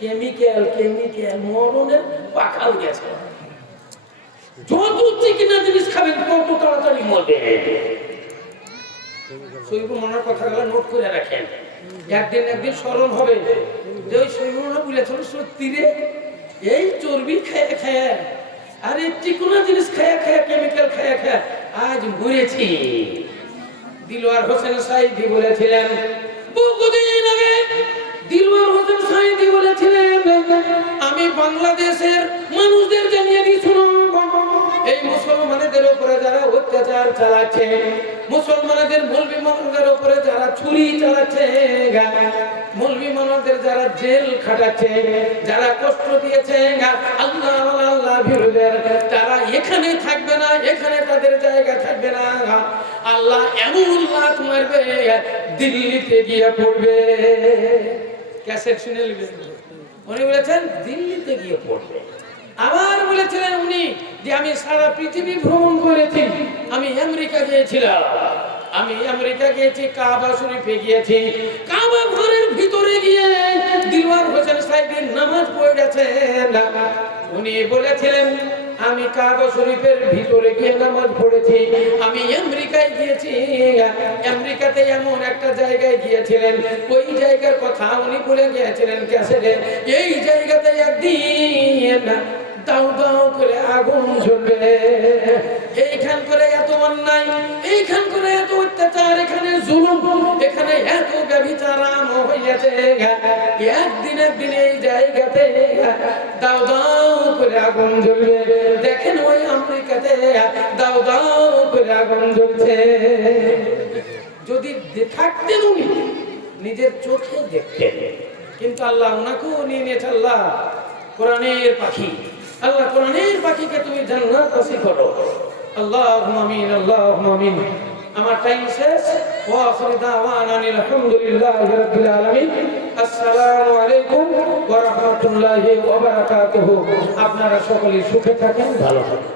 কেমিক্যাল, কেমিক্যাল, মরণের পাখাল গেছে। যত চিকনা জিনিস খাবেন তত তাড়াতাড়ি মরবে। সৈবুল মনের কথাগুলো নোট করে রাখেন, একদিন স্মরণ হবে যে ওই সৈবুল মনে বলেছিল সত্যি রে, এই চর্বি খেয়ে খেয়ে আর এই চিকনা জিনিস খেয়ে খেয়ে, কেমিক্যাল খেয়ে খেয়ে আজ মরেছি। দিলওয়ার হোসেন সাঈদী বলেছিলেন, বহুদিন আগে দিলওয়ার হোসেন সাঈদী বলেছিলেন, আমি বাংলাদেশের মানুষদের জানিয়ে দিই শুনুন, এই মুসলমানদের উপরে যারা অত্যাচার চালাচ্ছে, মুসলমানদের মৌলবি মানুষদের উপরে যারা ছুরি চালাচ্ছে, মৌলবি মানুষদের যারা জেল খাটাচ্ছে, যারা কষ্ট দিয়েছে, আল্লাহ আল্লাহ বিরোধীদের, তারা এখানে থাকবে না, এখানে তাদের জায়গা থাকবে না। আল্লাহ এমন লাত মারবে দিল্লিতে গিয়ে পড়বে। ক্যাসেট শুনে নেবেন। উনি বলেছেন দিল্লিতে গিয়ে পড়বে। আবার বলেছিলেন উনি যে আমি সারা পৃথিবী ভ্রমণ করেছি, আমি আমেরিকা গিয়েছিলাম, আমি আমেরিকা গিয়েছি, কাবা শরীফে গিয়েছি, কাবা ঘরের ভিতরে গিয়ে দিলওয়ার হোসেন সাঈদী নামাজ পড়েছেন। উনি বলেছিলেন আমি কাবা শরীফের ভিতরে গিয়ে নামাজ পড়েছি, আমি আমেরিকায় গিয়েছি, আমেরিকাতে এমন একটা জায়গায় গিয়েছিলেন, ওই জায়গার কথা উনি বলে গিয়েছিলেন ক্যাসেটে, এই জায়গাতে একদিন দাও দাও করে আগুন জ্বলবে, এইখান করে এত অন্যায়, এইখান করে এত অত্যাচার, এখানে জুলুম, এখানে এত ব্যভিচার হইয়াছে, একদিন এই জায়গাতে দাও দাও করে আগুন জ্বলবে। দেখেন ওই আমেরিকাতে দাও দাও করে আগুন জ্বলছে। যদি থাকতেন উনি নিজের চোখে দেখতেন, কিন্তু আল্লাহ ওনাকেও নিয়ে নিয়েছে। আল্লাহ কোরআনের পাখি, আল্লাহ কোরআনের পাখিকে তুমি জান্নাত নসিব করো। আল্লাহুম্মা আমিন, আল্লাহুম্মা আমিন। আমার টাইম শেষ। ওয়া আখিরু দাওয়ানা আলহামদুলিল্লাহি রাব্বিল আলামিন। আসসালামু আলাইকুম ওয়া রাহমাতুল্লাহি ওয়া বারাকাতুহু। আপনারা সকলে সুখে থাকেন, ভালো থাকেন।